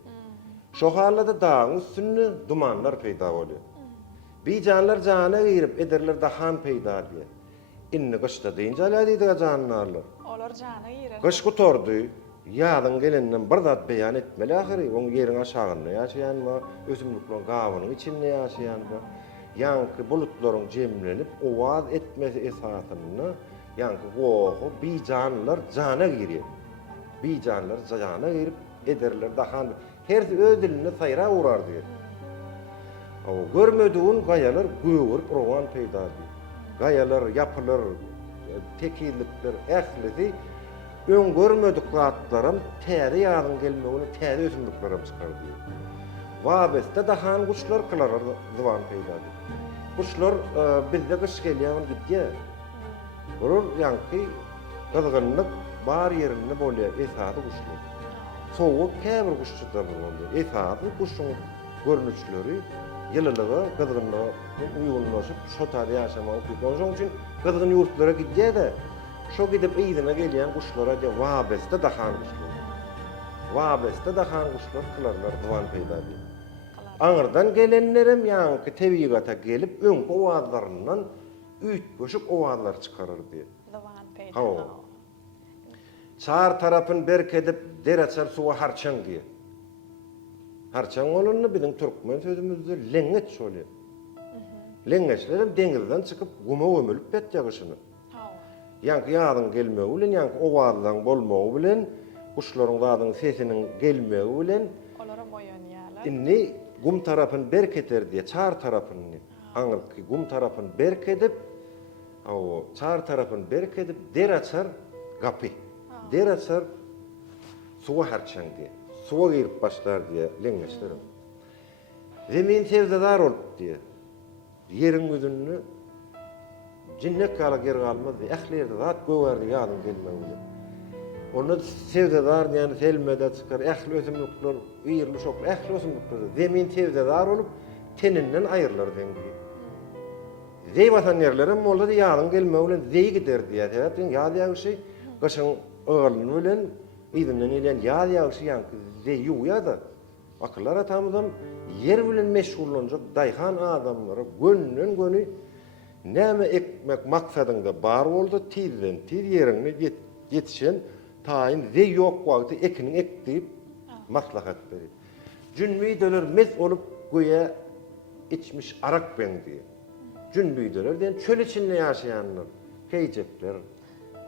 Şo halda dağın üstünde dumanlar peýda bolýar. Bijanlar jana girip ederler dahan peýda diýer. Inni gışda diýinjalär diýdi jannarlar. Olar jana girer. Gış gutordy. Ýadan gelenden bir zat beýan etmeli ahyry, oň ýeriň aşagynda ýaşaýanma, ösümlikler gabynyň içinde ýaşaýanma, ýanky bulutlaryň jemlenip owaz etmesi esasyny, ýanky gowy bijanlar jana girer. Bijanlar jana girip ederler dahan her öz dilini saýra urar diýer. O görmediğin gayalar göwürüp rowan peýda diýer. Gayalar ýapylar, tekillikler, ählisi ön görmedik zatlarym täze ýadyň gelmegini täze ösümliklerim çykar diýer. Wabeste dahan guşlar kılar zywan peýda diýer. Guşlar bizde kış gelýän gitýär. Burun ýanky gyzgynlyk bar ýerinde bolýar esady guşlar. Sowuk käbir guşçylar bolýar. Esady guşuň görnüşleri ýylylygy, gyzgynlygy uýgunlaşyp şo taýda ýaşamak üçin. Onuň üçin gyzgyn ýurtlara gitýär-de şo gidip ýygyna gelýän guşlara diýer wabeste dahan guşlar. Wabeste dahan guşlar kılarlar zywan peýda diýer. Aňyrdan gelenlerim ýanky tebigata gelip öňki owazlaryndan üýt boşup owazlar çykarar diýer. Zywan peýda. Hawa. Çar tarapyn berkedip deraçar suwa harçan diýer. Harçan bolany biziň türkmen sözümizde lengeç bolýar. Lengeçlerim deňizden çykyp guma ömülüp betýär gyşyny. Ýanky ýadyň gelmegi bilen, ýanky owazlaryň bolmagy bilen, guşlaryň zadyň sesiniň gelmegi bilen Olara moýanýarlar. inni gum tarapyn berketer diýe, çar tarapyny. Aňyrky gum tarapyn berkedip, o çar tarapyn berkedip deraçar gapy. Deraçar suwa harçan diýe. Suwa girip başlar diýe lengeçlerim. Zemin sevdadar olup diýe. Ýeriň üzünni jinnek kala ger galmaz diýe. Ählerde zat göwärdi ýadyň gelmegi bilen. Onu sevdadar diýeni selmede çykar. Ähli ösümlikler, ýerli şok, ähli ösümlikler zemin sevdadar olup teninden aýrylar deňgi. Zey batan ýerlerim boldy ýadyň gelmegi bilen zey gider diýe. Täzeden ýaly ýaşy gaşyň öňüň bilen ýygynyň ýelen ýaly ýaşy ýanky zey ýuýada. Akyllar atamyzdan yer bilen meşgullanjak daýhan adamlara gönnün göni näme ekmek maksadynda bar boldy, tizden tiz ýeriňe ýetişen taýyn zey ýok wagty ekiniň ekdiýip maslahat berir. Jünbüýdeler mes olup goýa içmiş arak beňdi. Jünbüýdeler diýen çöl içinde ýaşaýanlar, kejekler,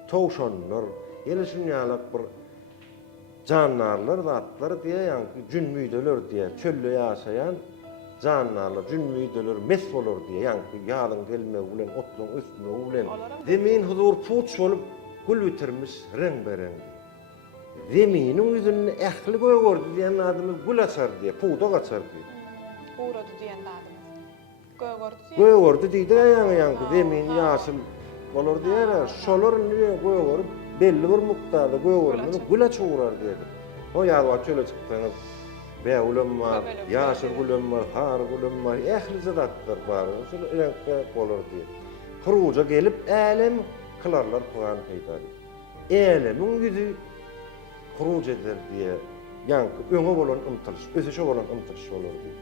towşanlar, ýene şunýalak bir jannarlar, zatlar diýe ýanky jünbüýdeler diýe çölde ýaşaýan Canlarlar, cünmüydeler, mes olur diye. Yani yağın gelme ulen, otlun üstüne ulen. Olaram. Demin huzur puç olup gül bitirmiş renk-berenk. Zeminin yüzünü ehli koyuyordu diyen adımız gül açar diye, puğda açar diye. Uğradı diyen dadımız. Gögördü diyen. Koyuyordu deydi yankı, Ha, zemin ha. yaşıl olur diye Ha, şolor niye koyuyor, belli bir miktarda koyuyor, Gül açar. gül açıvrar dedi. O yağda şöyle çıktınız, be ulum var, Köbelim, yaşıl köbelim. gülüm var, har gülüm var, ehli zadatlar var, şöyle renk olur diye. Kuruca gelip elem kılarlar puan peyda diye. Elemin yüzü kuruc eder diye yankı öňe bolan ymtylş, öseşe bolan ymtylş olur diye.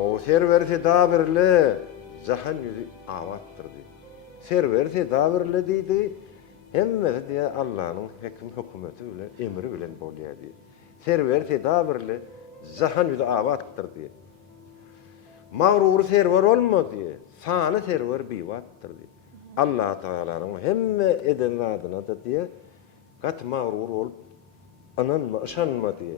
O serwer tedavirle jahan yüzü awattır diye. Serwer tedavirle diýdi, hemme diye Allah'ın hükümeti bilen, emri bilen bolýar diye. Serwer tedavirle jahan yüzü awattır diye. Mağrur serwer olma diye, sany serwer biwattır diye. Allah Taala'nın hemme eden adına da diye gat mağrur olup ananma, ışanma diye.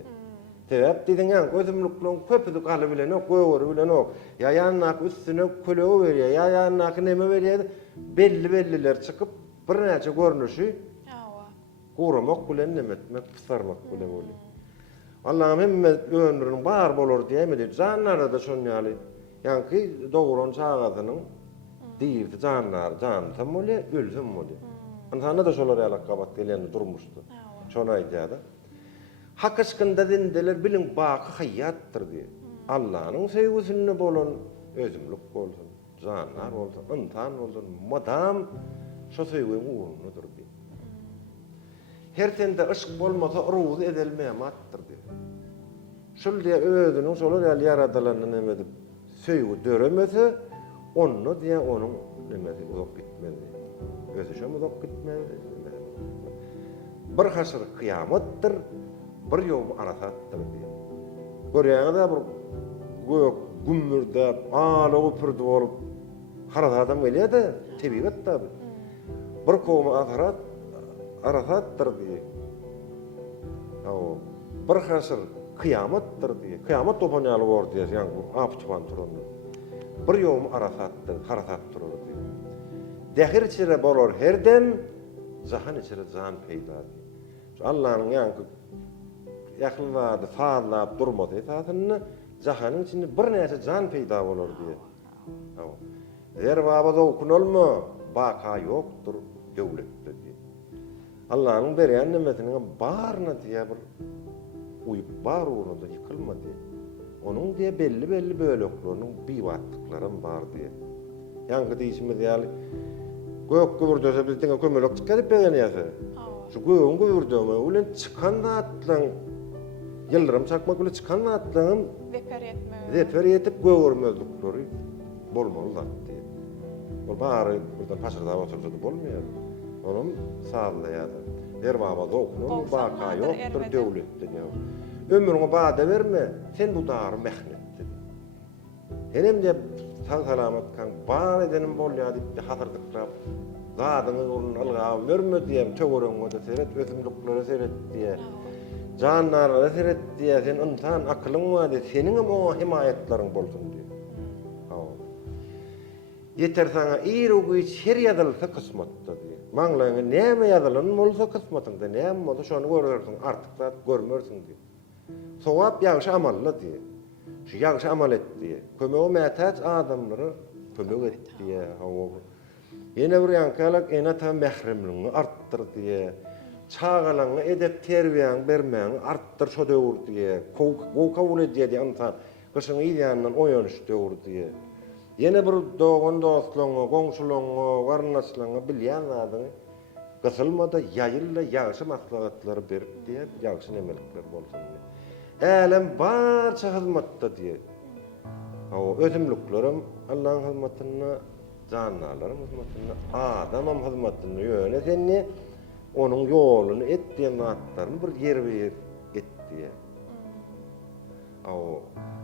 Sebep dedin ya, gözümlüklerin köpüdü kalı bilen ok, göğür bilen ok. Ya yannak üstüne kölöğü veriyor, ya yannak neme veriyor, belliler çıkıp bir neçe görünüşü Awa. kuramak bilen nemetmek, pısarmak bilen oluyor. Allah'ım hemme ömrünün bar bolur diye mi diyor, canlara da şun yali. Yani ki doğuran çağadının deyirdi canlar, cantam oluyor, ölsüm oluyor. Antanı da şolar yalak kabat gelen durmuştu. Awa. Şona ýa-da. Hak aşkında dindeler bilin bakı hayattır diye. Allah'ın sevgisine bolan özümlük bolsun, canlar bolsun, insan bolsun, madam şo sevginin uğrunudur diye. Her sende ışık bolmasa ruhu edilmeýämattır diye. Şol diye özünün şolar ýaly yaradylanny neme dip sevgi döremese, onu diye onun nemesi uzak gitmedi. Özü şo uzak gitmedi. Bir hasır kıyamettir, bir yol arasattır diye. Görýäňiz bir gök gümmürde, ala öpürdi bolup, harada adam gelýär-de, tebigat da. Bir kowma arasattır diye. Bir hasır kıyamettir diye. Kıyamet topanýaly bor diye, ýani apçıpan turundy. Bir yol arasattır, harasattır diye. Dehir içire bolor herden, zahan içire zan peýda diye. Allah'ın yankı yakınladı, fazlap durmadı esasını jahanın içinde bir näçe can peýda bolar diye. Eger babada okunulma, baka yoktur döwletde diye. Allah'ın berýän nimetiniň barına diye bir uyup bar uğrunda yıkılma diye. Onun diye belli böleklerinin biwatlıklarım var diye. Yankı diýişimiz ýaly gök güwürdöse bizden kömelek çykaryp berýär. Şu göğün güwürdöme ulen çıkan atlan yıldırım çakmak ulen çıkan atlan refer etip göğürmezlikleri bolmalı diye. O bari buradan paşırda otursa da bolmaýar. Onun sağlaýar. Der baba dokunur, baka yoktur döwletde diýär. Ömrüňe bada verme, sen bu dary mehnetdi. Henem de sağ salamat kan bar edenim bolýar diýip hazırdyklap zadyny urun alga verme diýem, töwereňe de seret, özümlüklere seret diye. Canlara seret diye, sen insan akylyň var diye, seniň o himayetleriň bolsun diye. Yeter sana ýerugy her ýadylsa kısmatda diye. Maňlaýyňa näme ýadylan bolsa kısmatynda näme bolsa şonu görersiň, artyk zat görmersiň diye. Sowap ýagşy amalla diye. Şu ýagşy amal et diye. Kömegi mätäç adamlary kömek et diye. Ýene bir ýankalak ene ta mähremliňi artdyr diye. Çağalaňy edep terbiýäň bermäň artdyr şo döwür diye. Gow kabul edýär diye insan. Gyşyň ýanyndan oýanyş döwür diye. Ýene bir dogan dostlaryňy, goňşularyňy, garnaşlaryňy bilýän adyny gysylmada ýaýylla ýagşy maslahatlary berip diye, ýagşy nemelikler bolsun diye. Elem barça hyzmatda diye. Özümlüklerim Allah'ın hizmetine, canlarların hizmetine, adamın hizmetine yönetenni, onun yolunu et diye naatlarını bir yer et diye.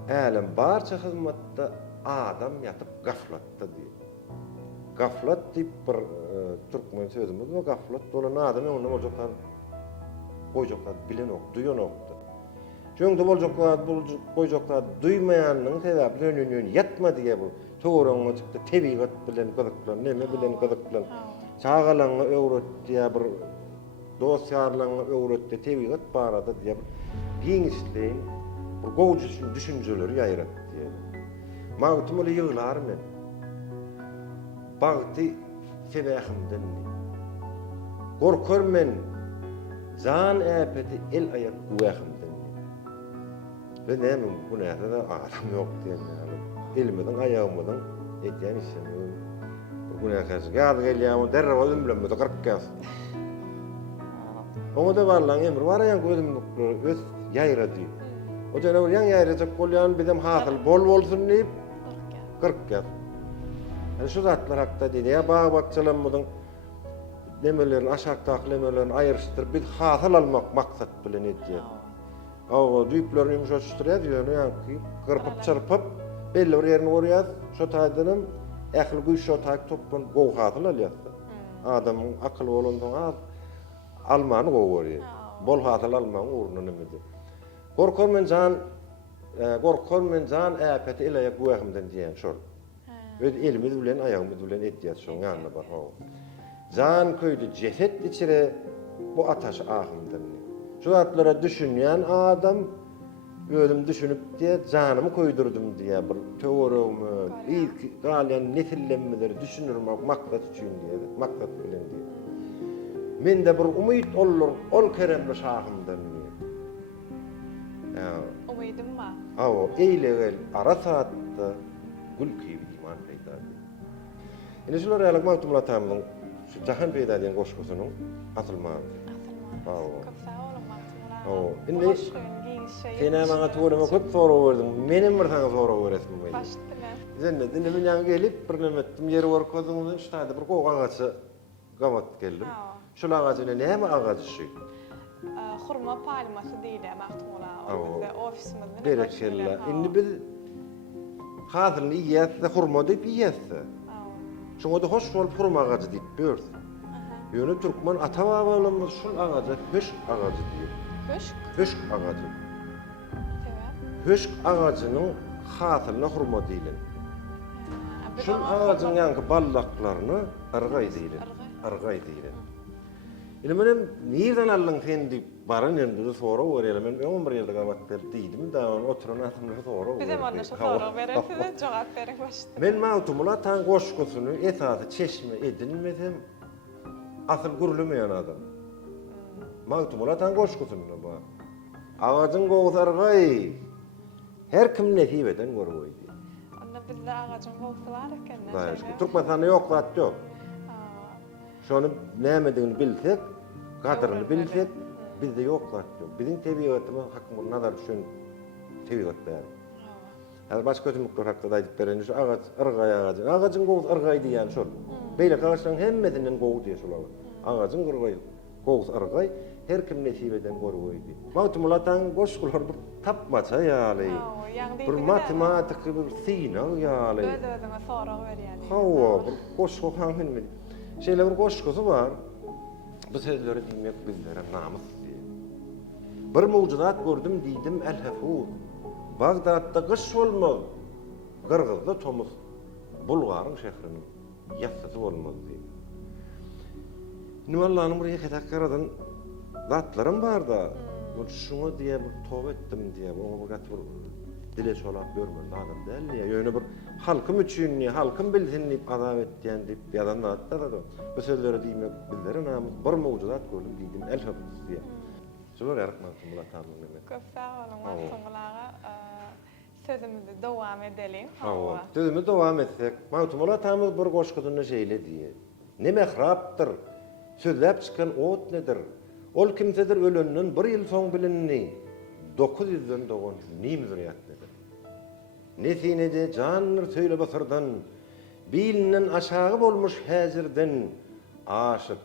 Elem barça hizmette adam yatıp gaflatta diye. Gaflat deyip bir Türkmen sözümüz var, gaflat dolan adam onun olacaklar, koyacaklar, bilen ok, duyan oktu. Şoňda boljaklar, goýjaklar duýmaýanyň sebäbi önünden yatma diýe bu. Toğraňa çykdy, tebigat bilen gyzyklan, neme bilen gyzyklan. Çağalaňa öwret diýe bir dostlarlaňa öwretde tebigat barada diýe bir giňişliň, bir gowjusy düşünjeleri ýaýrat diýe. Magtym ol ýyglar men. Bagty sebähimden. Gorkar men zan äpeti el ayak güwähimden. Ve näme bu näde de adam ýok diýen. Elimden ayağımdan etýän işim. Bu näkäs gad gelýär, derre özüm bilen bu 40 gas. Oňa da barlaň emri bar ýa gözüm öz ýaýrady. O jana ýan ýaýrajak bolýan bizim hasyl bol bolsun diýip 40 gas. Ana şu zatlar hakda diýdi, ýa bagçylamyň nemelerini aşakdaky nemelerini aýyrşdyryp bir hasyl almak maksat bilen etýär. Awa düýplerini ýumşatýar ýa-ni ýa-ki gyrpyp çyrpyp belli bir ýerini gorýar, şo taýdanam ähli güýç şo taýk toplan gow hasyl alýar. Adamyň akyly bolandan almany gow gorýar. Bol hasyl almaň urnuny nimedi. Gorkar men jan äpeti ele güwähimden diýen şol. Öz elimiz bilen aýagymyz bilen etýär şoň ýanyna bar. Jan köýdi ceset içire bu ataş ahymdan. Şu zatlara düşünýän adam özüm düşünüp diye canımı koydurdum diye bir teoriyamı, ilk galyan nesillenmeleri düşünürmek maksat için diye, maksat bilen diye. Men de bir umut olur, ol keremli şahımdan diye. Umydym ma? Awa, eýlegel ara saatda gül kiýip iman peýda diye. Ine şular ýalyk magtumlatamyň şu jahan peýda diýen goşgusynyň atylmagy. Awa. Awa, indi sen bana tuğrama köp soru verdin. Menim bir sana soru veresim var. Başdylar. Zenne men ýa gelip bir nemetdim ýeri bar közüňden ştaýda bir gow agaçy gamat geldim. Şol agaçyna näme agaçy şu? Hurma palmasy diýilýär magtumla. O bizde ofisimizde. Berekella. Indi biz hazırly ýetse hurma diýip ýetse. Şoňa da hoş bolup hurma agaçy diýip börs. Ýöne türkmen ata-babalymyz şol agaçy höşk agaçy diýip. Höşk agaçy. Höşk ağacının hasylyna hurma diýilen. Şu ağacın ýanky ballaklaryny ırgay diýilen. Yrgay diýilen. Ine menem nirden aldyň sen diýip baran endi soru berýär. Men 11 ýylda gabat berip diýdim da oturan atymly soru. Bize bana şu soru berersiz jogap beriň başda. Men magtumla taň goşgusyny esasy çeşme edilmedem. Asyl gürlemeýän adam. Magtumla taň goşgusyny ba. Ağacın gowsy yrgay. Her kim nesip eden görüýdi. Onda bizde ağacın gowsy bar eken. Türkmensany ýoklat ýok. Şonu nämedigini bilsek, gadyryny bilsek, bizde ýoklat ýok. Biziň tebigatyma hakymyň nazar düşen tebigat bar. Hal başga ötümlikler hakda aýdyp beren şu ağaç yrgay ağacı. Ağaçyň gowsy yrgay diýen şol. Beýle ağaçlaryň hemmesinden gow diýär şol. Ağaçyň yrgay, gowsy yrgay. Her kim nesip eden görüýdi. Magtumlatan goşgular bir tapmaça ýaly. Bir matematik bir syna ýaly. Öz-özüňe sorak berýän. Hawa, bir goşgu hangyny. Şeýle bir goşgusy bar. Bu sözleri diýmek bizlere namys diýer. Bir mowjudat gördüm diýdim el-Hafuz. Bagdatda gyş bolmaz. Gyrgyzda Tomuz. Bulgaryň şäheriniň ýassasy bolmaz diýip. Niwallanyň bir ýeketak garadan zatlarım var da, şuna diye bir tövbe ettim diye, ona bir gat bir dile çolak görmedi adam değil ya. Ýöne bir halkym üçin, halkym bilsin diýip azap etdiýän diýip ýadan atlar da. Bu sözleri diýmek bizlere namys bir mowjudat gördüm diýdim el-Hafuz diye. Şular ýarakman şunlar tamam. Köp sağ olun magtumlaga. Sözümüzde dowam edelim. Hawa. Sözümüzde dowam etsek, magtumlar tamam bir goşgudyny şeýle diýe. Neme harapdyr? Sözläp çykan ot nedir? Ol kimsedir ölünden bir yıl soň bilinni. 900'den dogan nimdir ýatdyr. Nesinede canlyr söýle basardan bilinen aşağı bolmuş häzirden aşyp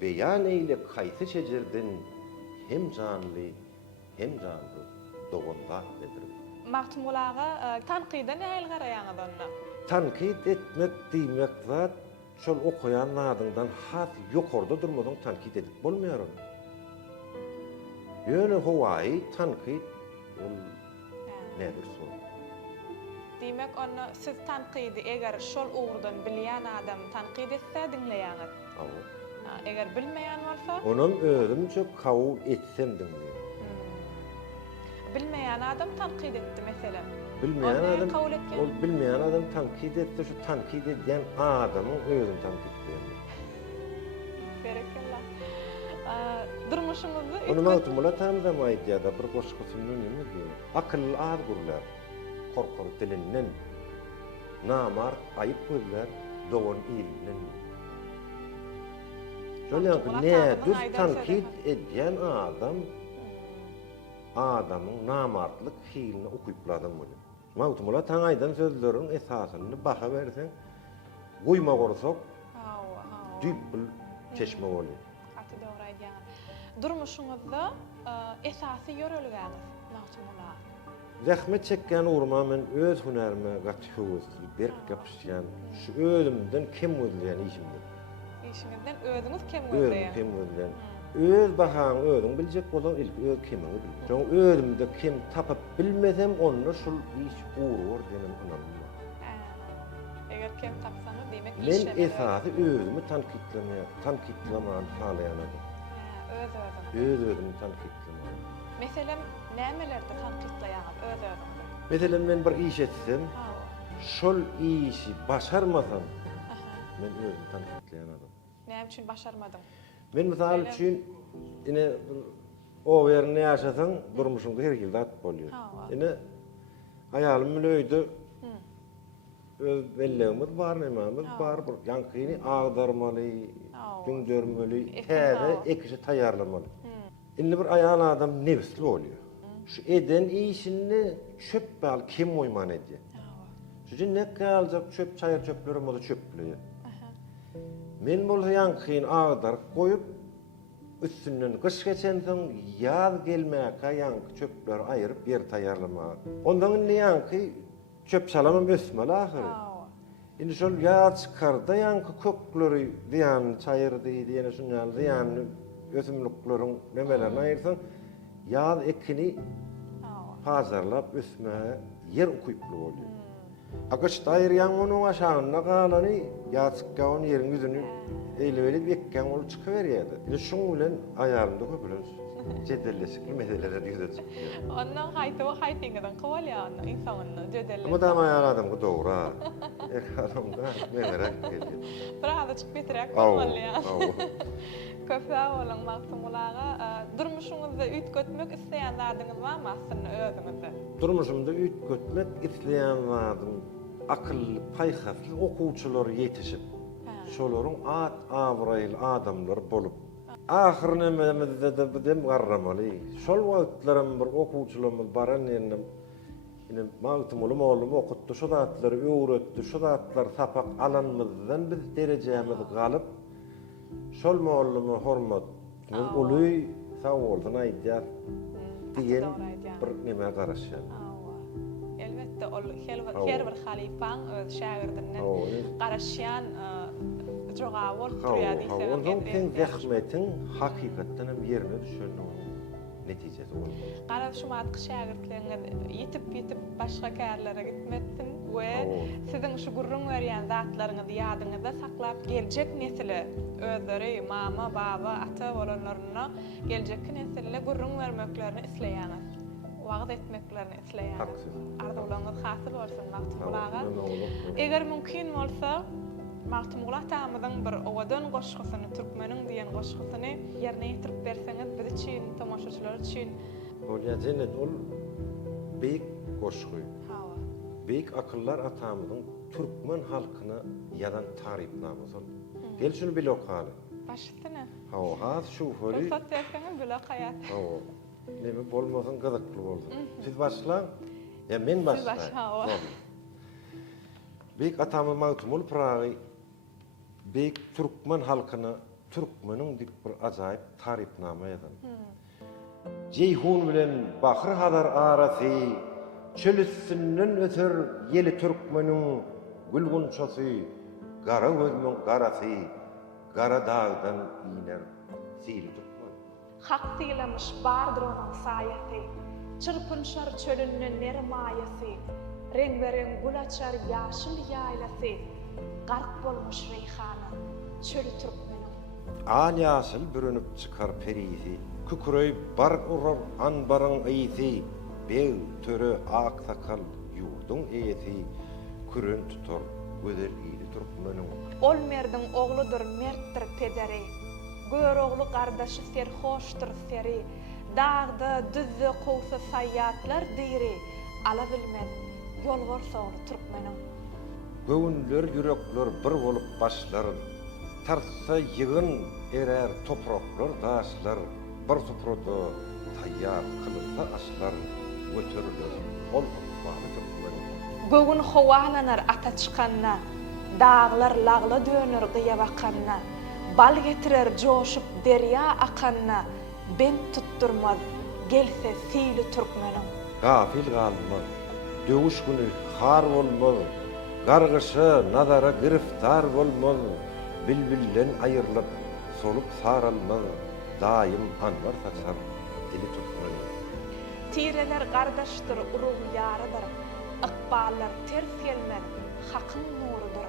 beýan eýle kaýsy şejerden hem canly doganda nedir? Magtumlaga tanqyda nähil garaýaňydan? Tanqid etmek diýmek zat şol okuyan nadyňdan has ýokarda durmadan tanqid edip bolmaýar. Ýöne howaý tanqid ol nedir sol. Demek onu siz tanqidi eger şol uğurdan bilýän adam tanqid etse dinleýäňiz. Awa. Eger bilmeýän bolsa, Onam özümçe kabul etsem dinleýär. bilmeýän adam tanqid etdi meselem. Bilmeýän Onu adam kabul etken. ol bilmeýän adam tankid etse şu tankid edýän adamyň özüni tankid edýär. Berekellah. Durmuşyňyzdy Onu mawtumla tamam aýdýar-da bir goşgusyndan nime diýär? Akylly ad gurlar. Korkar dilinden. Namar aýyp gözler dowan ilinden. Şolýa ne düz tankid edýän adam adamyň namartlyk hilini okuypladym bolýar. Mawtumla taň aýdan sözleriň esasyny baha bersen, guýma gorsak, düýpül çeşme bolýar. Atı dogry aýdýan. Durmuşyňyzda esasy ýörelgäňiz mawtumla. Zähmet çekýän urma men öz hünärime gatýyz, berk gapyşýan, şu özümden kim gözleýän işimde. İşiňizden özüňiz kim Özüm görýär? kim gözleýän. Öz bahaňy özüň biljek bolan ilk öz kimini bil. Şoň özümde kim tapyp bilmesem onu şol iş uğrur denem anamma. Eger kim tapsaňyz demek Men işlemeli. esasy özümü tankitlemäň halaýan adam. Özümü tankitlemäň. Meselem nämelerde tanqidleýäňiz öz özüňizde? Meselem men bir iş etsem, şol işi başarmasam, men özümü tankitleýän adam. Näme üçin başarmadym? Men misal üçin ine o ýerde ýaşasaň durmuşyňda her ýylda at bolýar. Ine haýalym öýdi. Öz bellegimiz bar, nemamiz bar, bir ýankyny agdarmaly, gündörmeli, täze ekişi taýýarlamaly. Indi bir aýal adam nefsli bolýar. Şu eden işini çöp bal kim oýman edýär. Şu ne galjak çöp çaýır çöplerim bola çöpleýär. Men bolsa ýankyny agdar goýup üstünden kış geçen soň ýaz gelmäkä ýanky çöpler aýryp yer taýýarlamak. Ondan indi ýanky çöp salamam ösmeli ahyry. Indi şol ýaz çykarda ýanky kökleri diýen çaýyrdy diýene şunýal diýen ösümlikleriň nemelerini aýyrsaň ýaz ekini pazarlap ösmäge yer ukuyply bolýar. Agaçda aýyrýan onuň aşagyna galany ýaçykkan ýeriň ýüzüni eýlebelip ekken ol çykyberýärdi. Indi şoň bilen aýarymda köpülen jedelleşikli meselelere ýüze çykdy. Ondan haýtyňyzdan kowalýan insanyny jedelle. Ama da aýal adamga dogry. Ek adamga memerek gelýär. Biraz açyk beterek Aw, bolýan. aw. Köpä bolan maqsumlaga durmuşyňyzda üýt götmek isleýän zadyňyz barmy aslında özüňizde? Durmuşymda üýt götmek isleýän zadym akylly, paýhasly okuwçylar ýetişip, şolaryň at awraýly adamlar bolup, ahir nememizde de bizim garramaly. Şol wagtlaram bir okuwçylarymyz baran ýerine ine mawtumly oglum okutdy, şu zatlary öwretdi, şu zatlar sapak alanmyzdan biz derejemiz galyp, şol mawlumy hormat, uly sag bolsun aýdýar diýen bir neme garaşýar. Elbette ol her bir halifaň öz şagirdinden garaşýan jogap bolup durýar diýsem. Ondan sen zähmetin hakykatdan hem ýerine düşýän netijesi bolýar. Gara şu matky şagirdleriňiz ýetip başga kärlere gitmesin we siziň şu gurrun berýän zatlaryňyzy ýadyňyzda saklap geljek nesile özleri mama, baba, ata bolanlaryna geljek nesille gurrun bermeklerini isleýäňiz. Wagt etmeklerini isleýäňiz. Arzuwlaryňyz hasyl bolsun maqtumlaga. Eger mümkin bolsa Maqtumula tamyzyň bir owadan goşgysyny, türkmeniň diýen goşgysyny ýerine ýetirip berseňiz biz üçin, tamaşaçylar üçin. Bolýar cennet ol beýik goşgy. Beýik akyllar atamyzyň türkmen halkyna ýadan tarypnamysyň. Gel şunu bil okaly. Başysyny. Has şu höli. Ruhsat berseňiz bil okaýat. Neme bolmasyn gyzykly bolsun. Siz başlaň. Ya men başlaýan. Beýik atamyň mawtumul Pragy beýik türkmen halkyna türkmeniň dik bir ajaýyp tarypnama ýazan. Ceyhun bilen Bahry hadar arasy, çöl üstünden öter ýeli türkmeniň gülgunçasy, gara gözüň garasy, gara dağdan iner sili türkmen. Hak diýlemiş bardyr onuň saýaty. Çırpınşar çölünün nermayası, rengberen gül açar yaşıl yaylası, gark bolmuş reyhana, çölü Türkmenin. Al yaşıl bürünüp çıkar perisi, kükürey bar urar anbarın iyisi, bev törü ak sakal yurdun eyesi, kürün tutar gözelliği Türkmenin. Ol merdin oğludur merttir pederi, gör oğlu kardeşi serhoştur seri, dağda düzde kovsa sayyatlar diri, ala bilmez yol varsa oğlu Türkmenin. Göğünler yürekler bir bolup başlar, tartsa yığın erer topraklar taşlar, bir suproda tayyar kılınsa aşlar, götürülür ol bağlı Türkmenin. Göğün hovalanar ata çıkanna, dağlar lağla dönür gıya bakanna, bal getirer coşup derya akanna, ben tutturmaz gelse sili Türkmenin. Gafil kalmaz, dövüş günü har olmaz, gargışı nazara giriftar olmaz, bilbillen ayırılıp solup saralmaz, daim anvar saçar dili Türkmenin. Tireler kardeştir, urug yarıdır, ıkballar ters gelmez, hakın nurudur.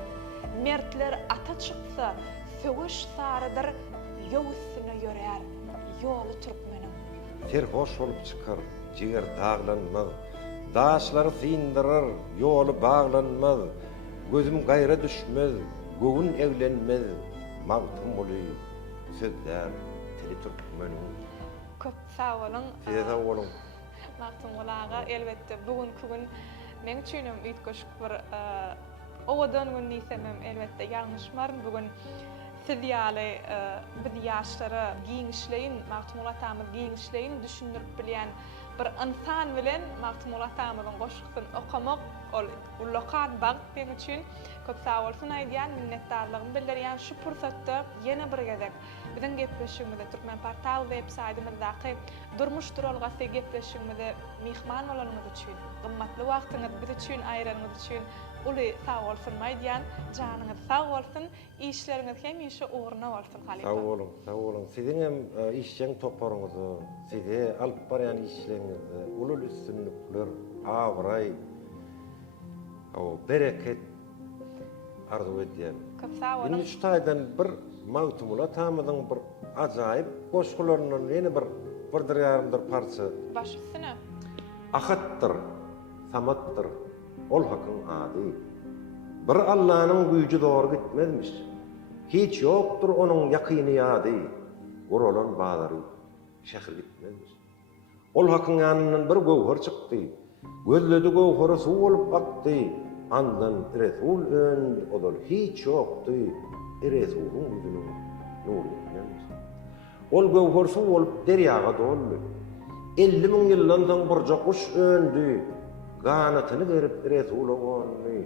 Mertler ata çıksa, söğüş sarıdır, yol üstüne yörer, yolu Türkmenin. Serhoş olup çıkar, ciğer dağlanmaz, daşlar sindirir, yolu bağlanmaz, gözüm gayra düşmez, göğün evlenmez, mağtım oluyor, sözler tili Türkmenin. Köp sağ olun. Size sağ olun. Maqtum gulaga elbette bugünkü gün men üçinem üýtgeşik bir owadan gün diýsemem elbette ýalňyşmar. Bugün siz ýaly biz ýaşlara giňişleýin, Maqtum Ulatamyz giňişleýin düşündirip bilýän bir insan bilen Maqtum Ulatamyzyň goşgysyny okamak ol ulaqat bagt benim üçin köp sağ bolsun aýdýan minnetdarlygymy bildirýän şu pursatda ýene bir gezek biziň gepleşigimizde Türkmen Portal web saýtymyzdaky durmuş duralgasy gepleşigimizde mihman bolanyňyz üçin, gymmatly wagtyňyz biz üçin aýranyňyz üçin uly sağ bolsun aýdýan, janyňyz sağ bolsun, işleriňiz hemişe uğruna bolsun Halifa. Sağ olun, sağ olun. Sizin hem işçen toparyňyzy, size alyp barýan işleriňizi, ulul üstünlükler, awray, o bereket arzu edýän. Köp sağ bolun. Benim şu taýdan bir Maqtum Ulatamyzyň bir ajaýyp goşgularyndan ýene bir ýarymdyr parça. Baş üstüne. Ahattyr, samattyr, ol hakyň ady. Bir Allah'nyň güýji dogry gitmezmiş. Hiç ýokdur onuň ýakyny ýady. Guralan bazary şäher gitmezmiş. Ol hakyň ýanyndan bir gowhar çykdy. Gözledi gowhary suw bolup akdy. Andan Resul ön odol hiç ýokdy. Resulüň yüzüniň nury gitmezmiş. Ol gowhar suw bolup derýaga doldy. 50 000 ýyldan soň bir jokuş öndü. Ganatyny berip Resul ony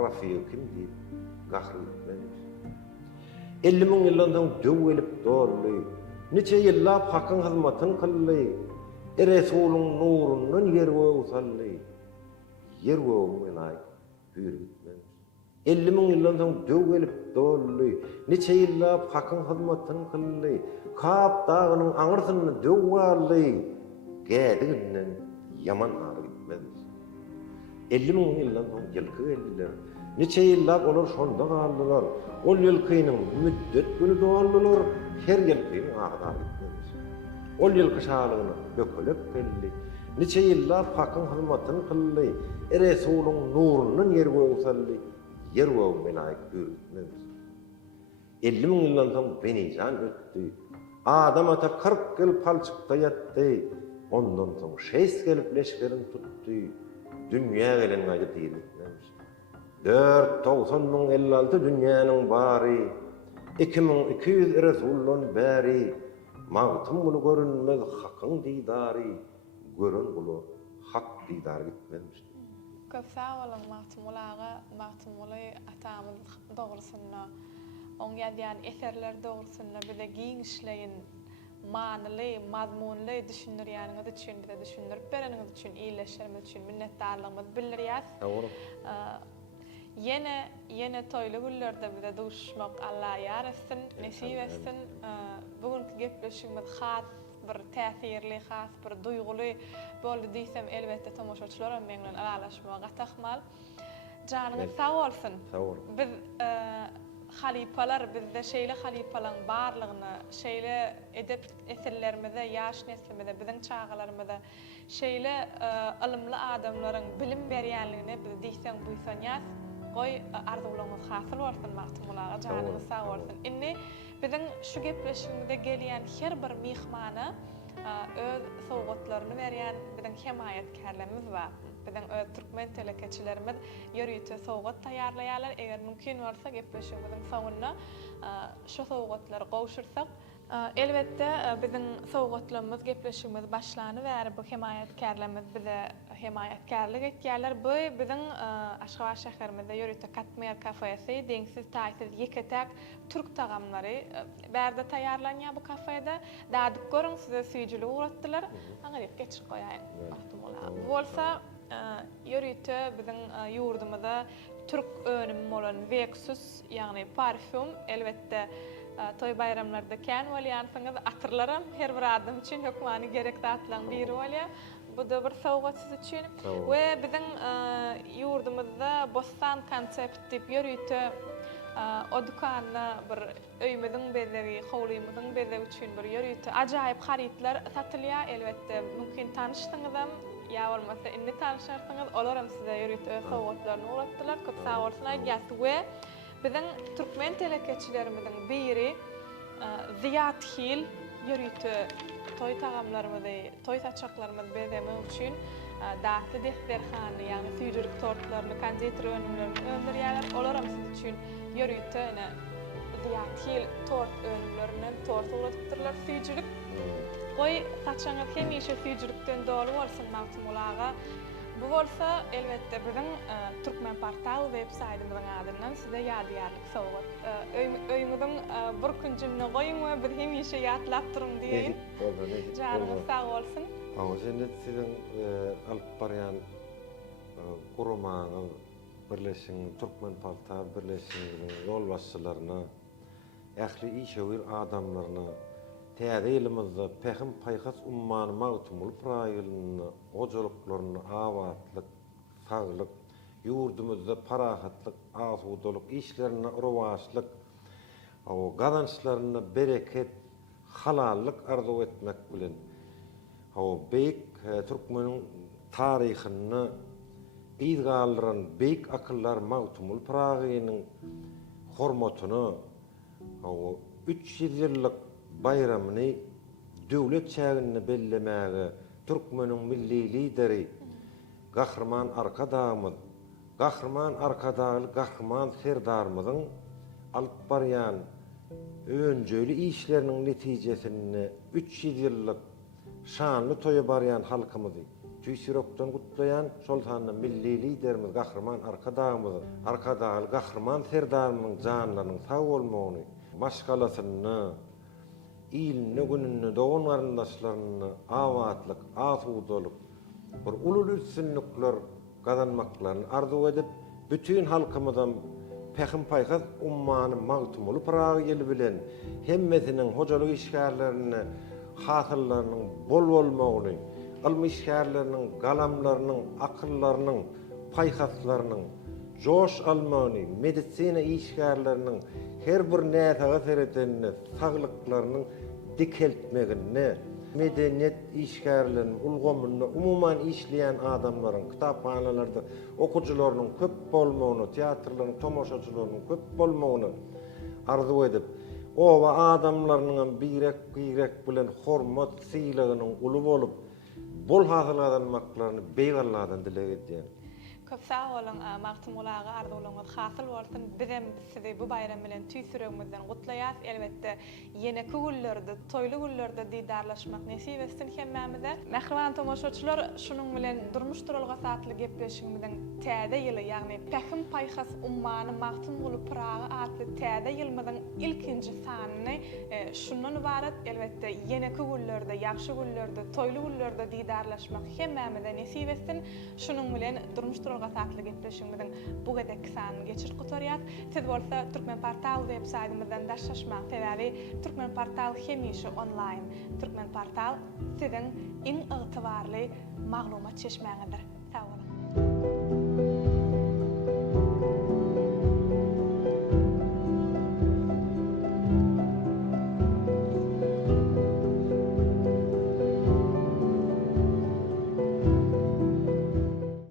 rafiqim diýip gahry etmezmiş. 50 000 ýyldan soň döw gelip doldy. Neçe ýyllap hakyň hyzmatyny kıldy. Resulüň nurundan ýerwe usaldy. Ýerwe menaý hür gitmezmiş. 50 000 ýyldan soň döw gelip doldy. Neçe ýyllap hakyň hyzmatyny kıldy. Kap dağynyň aňyrsyny döw aldy. Gädiginden yaman ary gitmezmiş. 50 000 ýyldan soň ýylky geldiler. Neçe ýyllap olar şonda galdylar. Ol ýylkynyň müddet güni doldular. Her ýylkyň agdar gitmezmiş. Ol ýylky şalygyny bökelep geldi. Neçe ýyllap hakyň hyzmatyny kıldy. Resulüň nurundan ýerwe usaldy. Ýerwe menaý gitmezmiş. 50 000 ýyldan soň benijan ötdi. Adam ata 40 ýyl palçykda ýatdy. Ondan soň şeýs gelip leşkerin tutdy. Dünýä gelen gaýdy diýilmekmiş. 496 dünýäniň bary, 2200 Resulüň bäri, mağtum bunu görünmez hakyň didary, gören bunu hak didary gitmezmiş. Köp sağ olun Maqtum Ulaga, Maqtum Ulay atamyz dogrusyna, oň ýazýan eserler dogrusyna bize giňişleýin, manyly, mazmunly düşündirýäniňiz üçin, bize düşündirip bereniňiz üçin, iýleşlerimiz üçin minnetdarlygymyzy bildirýäs. Doğru. Yine toyly günlerde bize duşmak Allah ýar etsin, nesip etsin. Bugünkü gepleşigimiz has bir täsirli, has bir duýguly boldy diýsem elbetde tomoşaçylar meň bilen aralaşmaga gatahmal. Janyňyz sag bolsun. Sag ol. Biz halipalar bizde şeýle halipalaryň barlygyny şeýle edep eserlerimizde, ýaş neslimizde, biziň çağalarymyzda şeýle ilmli adamlaryň bilim berýänligine biz diýsem buýsan ýaz, goý arzularyňyz hasyl bolsun magtymlaga, janyňyz sag bolsun. Inni biziň şu gepleşigimizde gelýän her bir mihmana öz sowgatlaryny berýän biziň hemayetkarlarymyz bar. Biziň öz türkmen telekeçilerimiz ýörüýte sowgat taýýarlaýarlar. Eger mümkin bolsa gepleşigimiziň soňuna şu sowgatlary gowşursak, elbetde biziň sowgatlarymyz gepleşigimiz başlanyber. Bu hemayetkarlarymyz bize hemayetkarlyk etýärler. Bu biziň Aşgabat şäherimizde ýörüýte Katmer kafesi, deňsiz taýsyz ýeketäk türk tagamlary bärde taýýarlanýar bu kafede. Dadyp görüň, size süýjüli uğratdylar. Aňyryp geçir goýaýyn. Bu bolsa ýörüýte biziň ýurdumyzda türk önüm bolan Veksus, ýagny parfüm elbetde toy bayramlarda kän bolýansyňyz atyrlaram her bir adam üçin hökmany gerek zatlaryň biri bolýar. Bu da bir sowgat siz üçin. We biziň ýurdumyzda bostan konsept diýip ýörüýte o dukanyna bir öýmediň bezegi, howlymyzyň bezegi üçin bir ýörüýte ajaýyp haritler satylýar. Elbetde mümkin tanışdyňyzam ýa bolmasa indi tanışarsyňyz, olaram size ýörüýte sowgatlaryny uğratdylar. Köp sag bolsun aýdýas. We biziň türkmen telekeçilerimiziň biri Ziyat Hil ýörüýte toy tagamlarymyzy, toy saçaklarymyzy bezemek üçin datly defterhany, ýagny süýjürik tortlaryny, konditor önümlerini öndürýärler. Olaram siz üçin ýörüýte Ziyat Hil tort önümlerini tort uğratypdyrlar süýjürik. Goý saçaňyz hemişe süýjürikden dolu bolsun magtymlaga. Bu bolsa elbetde biziň Türkmen portal web saýtymyzyň adyndan size ýadyýarlyk sowgat. Öýmüziň bir günjüne goýun we biz hemişe ýatlap durun diýin. Janyňyz sag bolsun. Awjende siziň alyp barýan guramaňyz birleşiň Türkmen portal birleşigiň ýol başçylaryna, ähli işewir adamlaryna, täze elimizde Pehim Paýhas ummany magtymly praýylyny, ojalyklaryny awatlyk, saglyk, ýurdumyzda parahatlyk, asudalyk, işlerine rowaçlyk, gazançlaryna bereket, halallyk arzu etmek bilen beýik türkmeniň taryhyny ýygallaran beýik akyllar magtymly praýylynyň hormatyny 300 ýyllyk bayramını döwlet çägini bellemäge türkmeniň milli lideri Gahrman Arkadağymyz, Gahrman Arkadagy, Gahrman Serdarmyzyň alyp barýan öňjeli işleriniň netijesini 300 ýyllyk şanly toýa barýan halkymyzy tüýsürekden gutlaýan şol sany milli liderimiz Gahrman Arkadağymyz, Arkadagy, Gahrman Serdarmyzyň janlarynyň sag bolmagyny, maşgalasyny, ilni gününü doğun garyndaşlaryny awatlyk, asudalyk, bir ulul üstünlikler gazanmaklaryny arzu edip, bütün halkymyzdan Pehim Paýhas ummany magtymly praýyly bilen hemmesiniň hojalyk işgärlerini, hasyllarynyň bol bolmagyny, ilmi işgärleriniň, galamlarynyň, akyllarynyň, paýhaslarynyň joş almagyny, medisina işgärleriniň her bir näsaga seretenini, saglyklarynyň dikeltmegini, medeniyet işgärlerini, ulgamyny umuman işleýän adamlaryň, kitaphanalarda okujylarynyň köp bolmagyny, teatrlaryň, tomoşaçylarynyň köp bolmagyny arzu edip, owa adamlarynyň birek bilen hormat syýlagynyň uly bolup, bol hasyl kazanmaklaryny beýgallardan dilek edýär. Köp sag bolun, magtymlaga arzularyňyz hasyl bolsun. Bizem sizi bu bayram bilen tüýsüregimizden gutlaýas. Elbetde ýene-ki günlerde, toýly günlerde diýdarlaşmak nesip etsin hemmemize. Mähriban tomoşaçylar, şunuň bilen durmuş duralga satly gepleşigimizden täze ýyly, ýagny Pehim Paýhas ummany magtymly pragy atly täze ýylmyzyň ilkinji sanyny şundan ibaret. Elbetde ýene-ki günlerde, ýagşy günlerde, toýly günlerde diýdarlaşmak hemmemize nesip etsin. Şunuň bilen durmuş soruga tatlı gepleşigimiziň bu gedek sanyny geçir gutarýar. Siz bolsa Türkmen Portal websaytymyzdan daşlaşmak sebäbi Türkmen Portal hemişe online. Türkmen Portal siziň iň ygtybarly maglumat çeşmeňidir. Sag bolun.